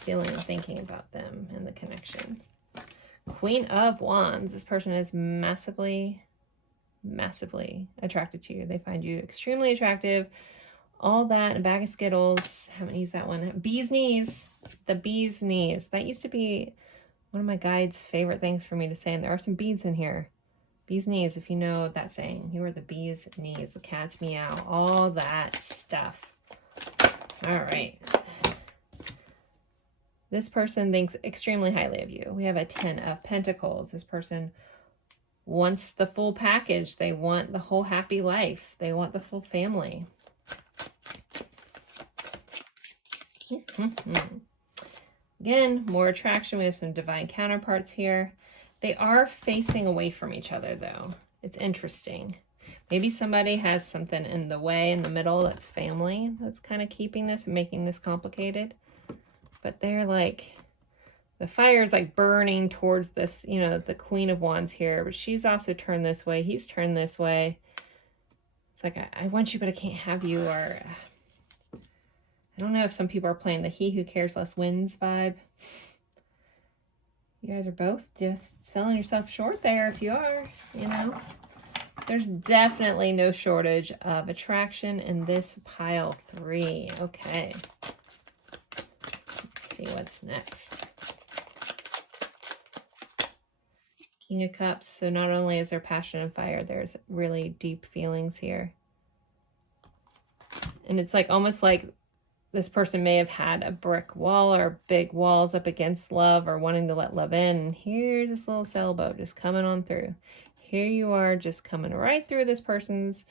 feeling and thinking about them and the connection? Queen of Wands. This person is massively, massively attracted to you. They find you extremely attractive. All that, a bag of Skittles. Haven't used that one. Bee's knees. The bee's knees. That used to be one of my guide's favorite things for me to say. And there are some beads in here. Bee's knees, if you know that saying. You are the bee's knees. The cat's meow. All that stuff. All right. This person thinks extremely highly of you. We have a 10 of Pentacles. This person wants the full package. They want the whole happy life. They want the full family. Again, more attraction. We have some divine counterparts here. They are facing away from each other, though. It's interesting. Maybe somebody has something in the way, in the middle, that's family, that's kind of keeping this and making this complicated. But they're like, the fire is like burning towards this, you know, the Queen of Wands here. But she's also turned this way. He's turned this way. It's like, I want you, but I can't have you. Or I don't know if some people are playing the he who cares less wins vibe. You guys are both just selling yourself short there if you are, you know. There's definitely no shortage of attraction in this pile 3. Okay. Let's see what's next. King of Cups. So not only is there passion and fire, there's really deep feelings here. And it's like almost like this person may have had a brick wall or big walls up against love or wanting to let love in. And here's this little sailboat just coming on through. Here you are just coming right through this person's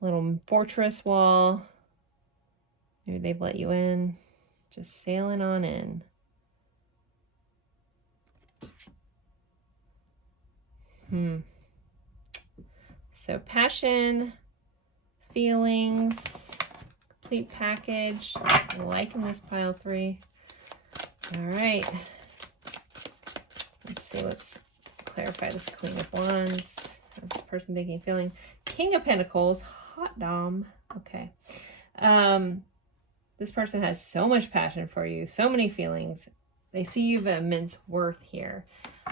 little fortress wall. Maybe they've let you in. Just sailing on in. So passion, feelings, complete package. Liking this pile 3. All right. Let's see. Let's clarify this Queen of Wands. How's this person thinking, feeling? King of Pentacles. Hot dom. Okay. This person has so much passion for you. So many feelings. They see you have immense worth here.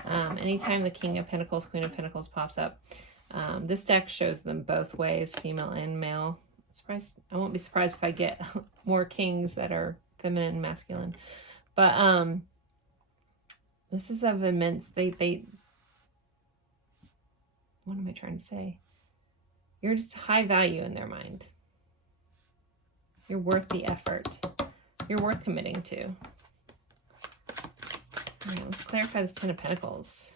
Anytime the King of Pentacles, Queen of Pentacles pops up, this deck shows them both ways, female and male. I won't be surprised if I get more kings that are feminine and masculine. But this is of immense, what am I trying to say? You're just high value in their mind. You're worth the effort. You're worth committing to. All right, let's clarify this 10 of Pentacles.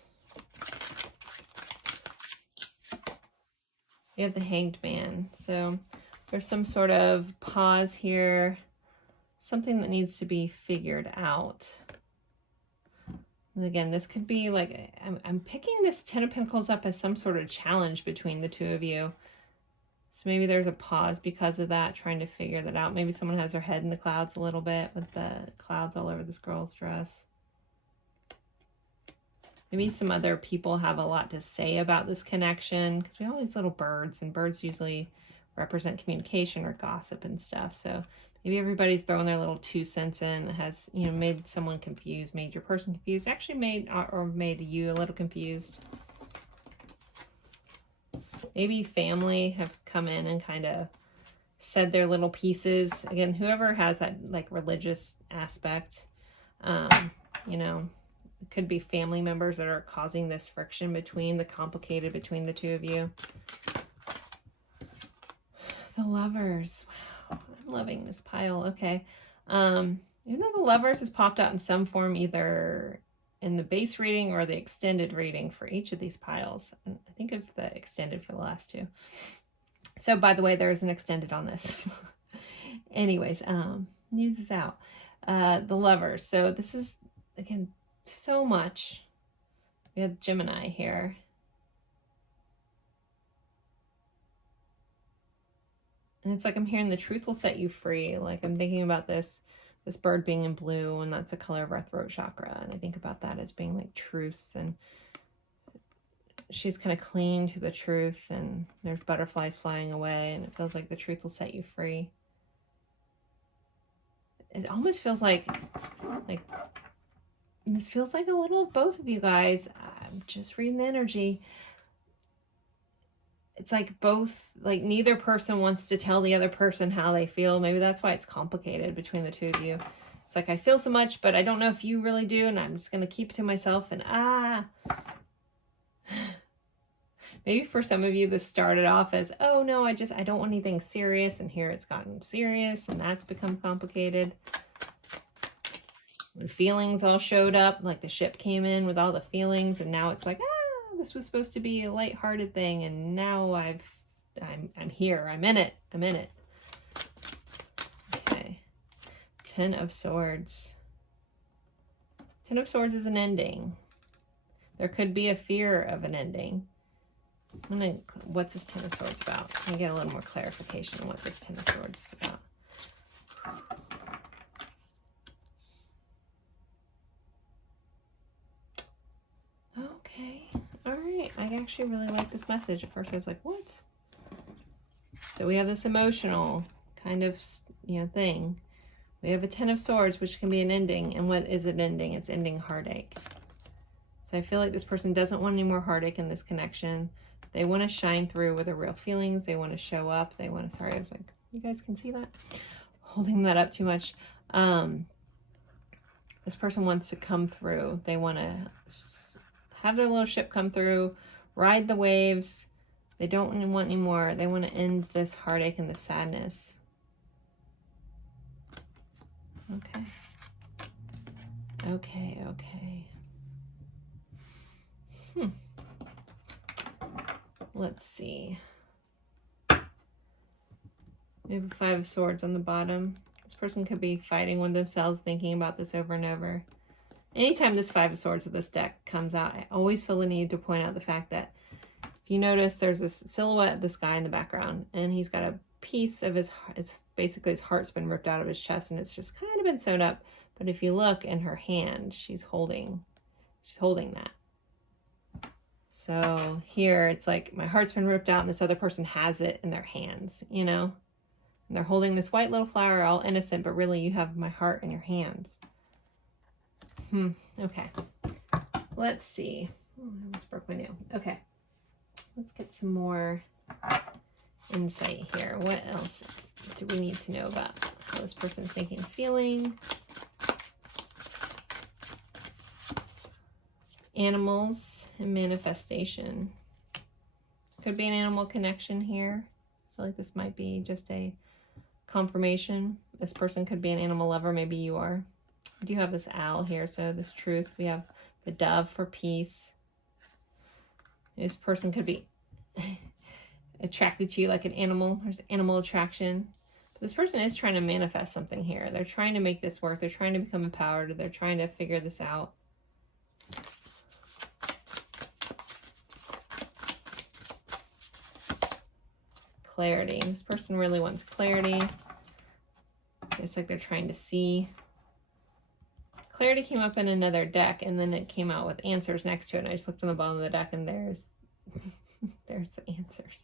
You have the Hanged Man. So there's some sort of pause here. Something that needs to be figured out. And again, this could be like, I'm picking this Ten of Pentacles up as some sort of challenge between the two of you. So maybe there's a pause because of that, trying to figure that out. Maybe someone has their head in the clouds a little bit with the clouds all over this girl's dress. Maybe some other people have a lot to say about this connection, because we have all these little birds, and birds usually represent communication or gossip and stuff. So maybe everybody's throwing their little 2 cents in that has, you know, made someone confused, made your person confused, actually made you a little confused. Maybe family have come in and kind of said their little pieces. Again, whoever has that like religious aspect, you know, it could be family members that are causing this friction between between the two of you. The Lovers. Wow, I'm loving this pile. Okay. Even though the Lovers has popped out in some form, either in the base reading or the extended reading for each of these piles. And I think it's the extended for the last two. So by the way, there's an extended on this. Anyways, news is out. The Lovers. So this is, again, so much. We have Gemini here. And it's like I'm hearing the truth will set you free. Like I'm thinking about this bird being in blue, and that's a color of our throat chakra. And I think about that as being like truths, and she's kind of clinging to the truth, and there's butterflies flying away, and it feels like the truth will set you free. It almost feels like this feels like a little of both of you guys. I'm just reading the energy. It's like both, like neither person wants to tell the other person how they feel. Maybe that's why it's complicated between the two of you. It's like, I feel so much, but I don't know if you really do, and I'm just going to keep it to myself, and maybe for some of you this started off as, oh no, I don't want anything serious, and here it's gotten serious, and that's become complicated. When feelings all showed up, like the ship came in with all the feelings, and now it's like, this was supposed to be a lighthearted thing, and now I'm here. I'm in it. Okay. 10 of Swords. 10 of Swords is an ending. There could be a fear of an ending. What's this 10 of Swords about? Can I get a little more clarification on what this 10 of Swords is about? Okay. All right. I actually really like this message. At first I was like, what? So we have this emotional kind of, you know, thing. We have a 10 of Swords, which can be an ending. And what is an ending? It's ending heartache. So I feel like this person doesn't want any more heartache in this connection. They want to shine through with their real feelings. They want to show up. They want to, sorry, I was like, you guys can see that? Holding that up too much. This person wants to come through. They want to have their little ship come through, ride the waves. They don't want any more. They want to end this heartache and the sadness. Okay. Let's see. We have a 5 of Swords on the bottom. This person could be fighting with themselves, thinking about this over and over. Anytime this 5 of Swords of this deck comes out, I always feel the need to point out the fact that if you notice, there's this silhouette of this guy in the background, and he's got a piece of his heart's been ripped out of his chest, and it's just kind of been sewn up. But if you look in her hand, she's holding that. So here it's like my heart's been ripped out, and this other person has it in their hands, you know? And they're holding this white little flower, all innocent, but really you have my heart in your hands. Okay. Let's see. Oh, I almost broke my nail. Okay. Let's get some more insight here. What else do we need to know about how this person's thinking, feeling? Animals and manifestation. Could be an animal connection here. I feel like this might be just a confirmation. This person could be an animal lover. Maybe you are. We do have this owl here, so this truth. We have the dove for peace. This person could be attracted to you like an animal. There's animal attraction. But this person is trying to manifest something here. They're trying to make this work. They're trying to become empowered. They're trying to figure this out. clarity. This person really wants clarity. It's like they're trying to see. Clarity came up in another deck, and then it came out with answers next to it. And I just looked on the bottom of the deck, and there's there's the answers.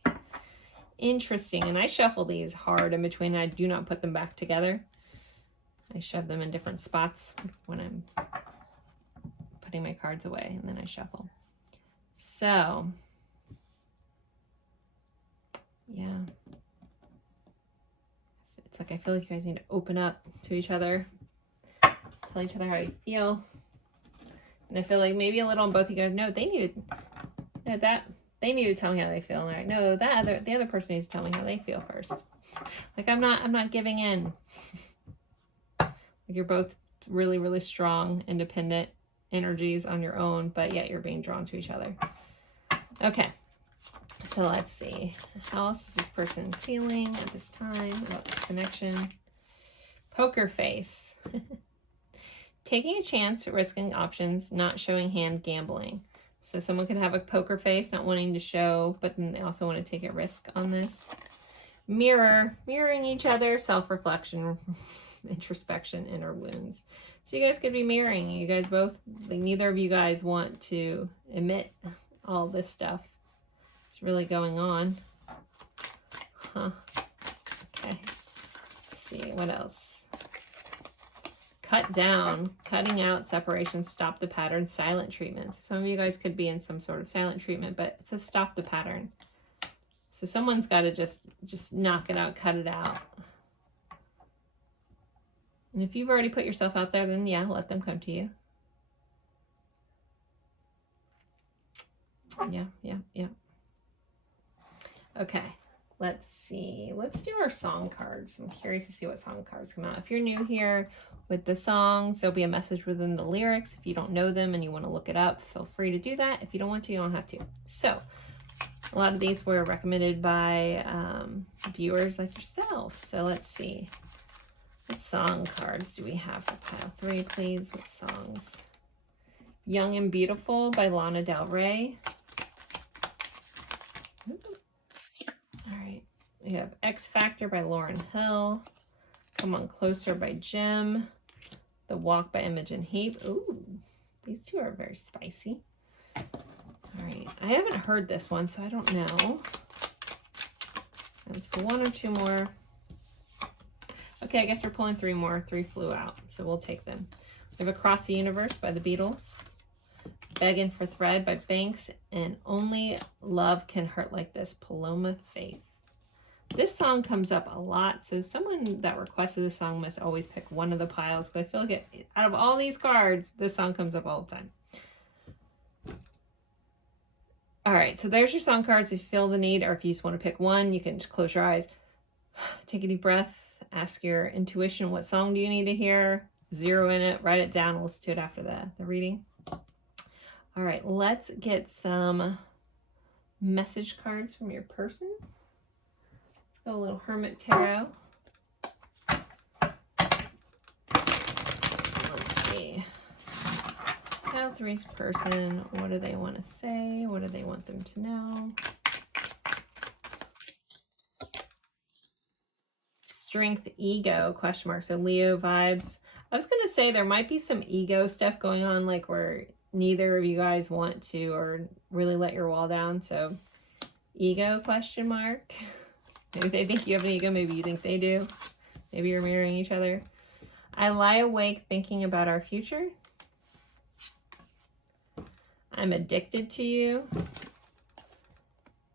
Interesting. And I shuffle these hard in between. I do not put them back together. I shove them in different spots when I'm putting my cards away, and then I shuffle. So, yeah. It's like I feel like you guys need to open up to each other. Tell each other how you feel. And I feel like maybe a little on both of you guys. No, they need to tell me how they feel. And they're like, no, the other person needs to tell me how they feel first. Like I'm not giving in. Like you're both really, really strong, independent energies on your own, but yet you're being drawn to each other. Okay. So let's see. How else is this person feeling at this time about this connection? Poker face. Taking a chance, risking options, not showing hand, gambling. So someone could have a poker face, not wanting to show, but then they also want to take a risk on this. Mirroring each other, self-reflection, introspection, inner wounds. So you guys could be mirroring. You guys both, like neither of you guys want to admit all this stuff. It's really going on. Huh. Okay. Let's see, what else? Cut down, cutting out, separation, stop the pattern, silent treatment. So some of you guys could be in some sort of silent treatment, but it says stop the pattern. So someone's got to just knock it out, cut it out. And if you've already put yourself out there, then yeah, let them come to you. Yeah. Okay. Let's see. Let's do our song cards. I'm curious to see what song cards come out. If you're new here with the songs, there'll be a message within the lyrics. If you don't know them and you want to look it up, feel free to do that. If you don't want to, you don't have to. So a lot of these were recommended by viewers like yourself. So let's see. What song cards do we have for pile 3, please? What songs? Young and Beautiful by Lana Del Rey. All right, we have X Factor by Lauryn Hill, Come On Closer by Jim, The Walk by Imogen Heap. Ooh, these two are very spicy. All right, I haven't heard this one, so I don't know. That's for 1 or 2 more. Okay, I guess we're pulling 3 more. 3 flew out, so we'll take them. We have Across the Universe by the Beatles, Begging for Thread by Banks, and Only Love Can Hurt Like This, Paloma Faith. This song comes up a lot, so someone that requested this song must always pick one of the piles, because I feel like out of all these cards, this song comes up all the time. All right, so there's your song cards. If you feel the need, or if you just want to pick one, you can just close your eyes, take a deep breath, ask your intuition, what song do you need to hear? Zero in it, write it down, listen to it after the reading. All right, let's get some message cards from your person. Let's go a little Hermit Tarot. Let's see. Pile 3's person, what do they want to say? What do they want them to know? Strength, ego, question mark. So Leo vibes. I was going to say there might be some ego stuff going on, like where neither of you guys want to or really let your wall down. So ego, question mark. Maybe they think you have an ego. Maybe you think they do. Maybe you're mirroring each other. I lie awake thinking about our future. I'm addicted to you.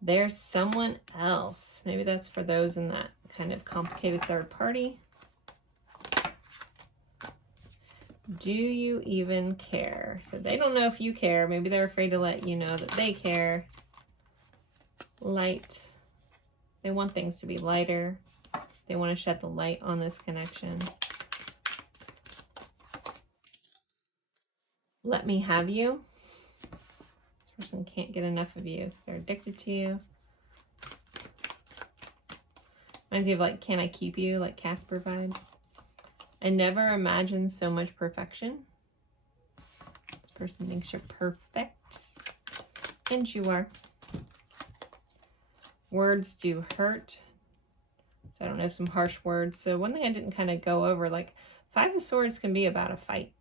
There's someone else. Maybe that's for those in that kind of complicated third party. Do you even care? So they don't know if you care. Maybe they're afraid to let you know that they care. Light. They want things to be lighter. They want to shed the light on this connection. Let me have you. This person can't get enough of you. They're addicted to you. Reminds me of like, can I keep you? Like Casper vibes. I never imagined so much perfection. This person thinks you're perfect. And you are. Words do hurt. So I don't know, some harsh words. So one thing I didn't kind of go over, like Five of Swords can be about a fight.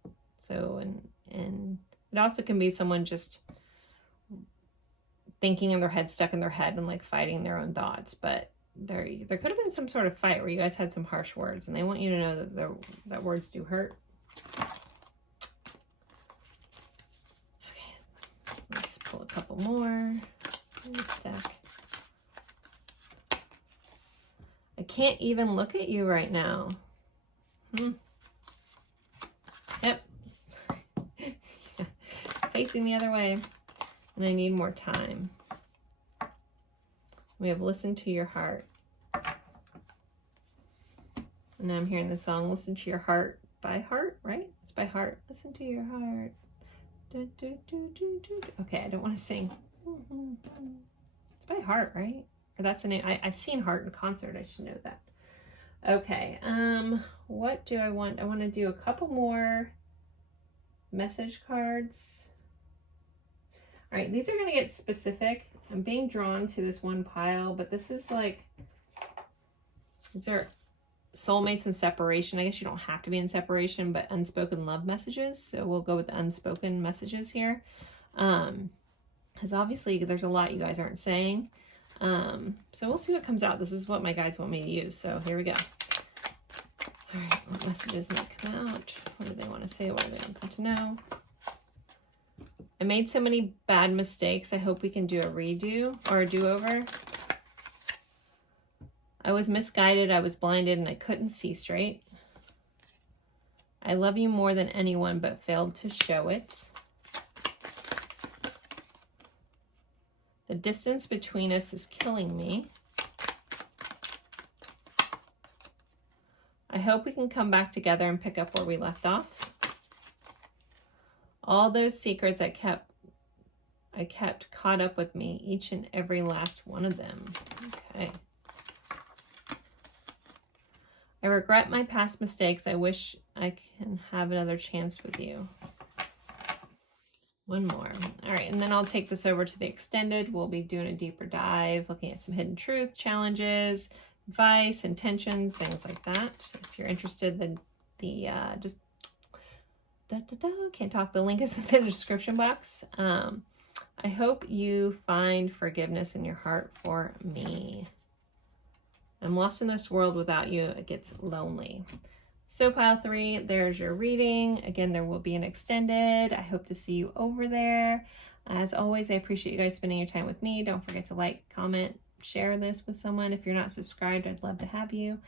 So, and it also can be someone just thinking in their head, stuck in their head and like fighting their own thoughts. But there could have been some sort of fight where you guys had some harsh words and they want you to know that that words do hurt. Okay, let's pull a couple more in this deck. I can't even look at you right now. Yep. Yeah. Facing the other way. And I need more time. We have listened to your heart. And now I'm hearing the song, Listen to Your Heart by Heart, right? It's by Heart. Listen to your heart. Do, do, do, do, do. Okay, I don't want to sing. It's by Heart, right? Or that's the name. I've seen Heart in concert. I should know that. Okay. What do I want? I want to do a couple more message cards. All right, these are going to get specific. I'm being drawn to this one pile, but this is like, these are soulmates and separation. I guess you don't have to be in separation, but unspoken love messages. So we'll go with the unspoken messages here. Because obviously there's a lot you guys aren't saying. So we'll see what comes out. This is what my guides want me to use. So here we go. All right, what messages need to come out? What do they want to say? What do they want them to know? I made so many bad mistakes. I hope we can do a redo or a do-over. I was misguided. I was blinded and I couldn't see straight. I love you more than anyone but failed to show it. The distance between us is killing me. I hope we can come back together and pick up where we left off. All those secrets I kept caught up with me, each and every last one of them. Okay. I regret my past mistakes. I wish I can have another chance with you. One more. All right, and then I'll take this over to the extended. We'll be doing a deeper dive, looking at some hidden truth, challenges, advice, intentions, things like that. If you're interested, then just can't talk. The link is in the description box. I hope you find forgiveness in your heart for me. I'm lost in this world without you. It gets lonely. So pile 3, there's your reading. Again, there will be an extended. I hope to see you over there. As always, I appreciate you guys spending your time with me. Don't forget to like, comment, share this with someone. If you're not subscribed, I'd love to have you.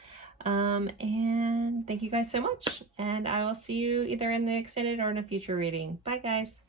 And thank you guys so much. And I will see you either in the extended or in a future reading. Bye, guys.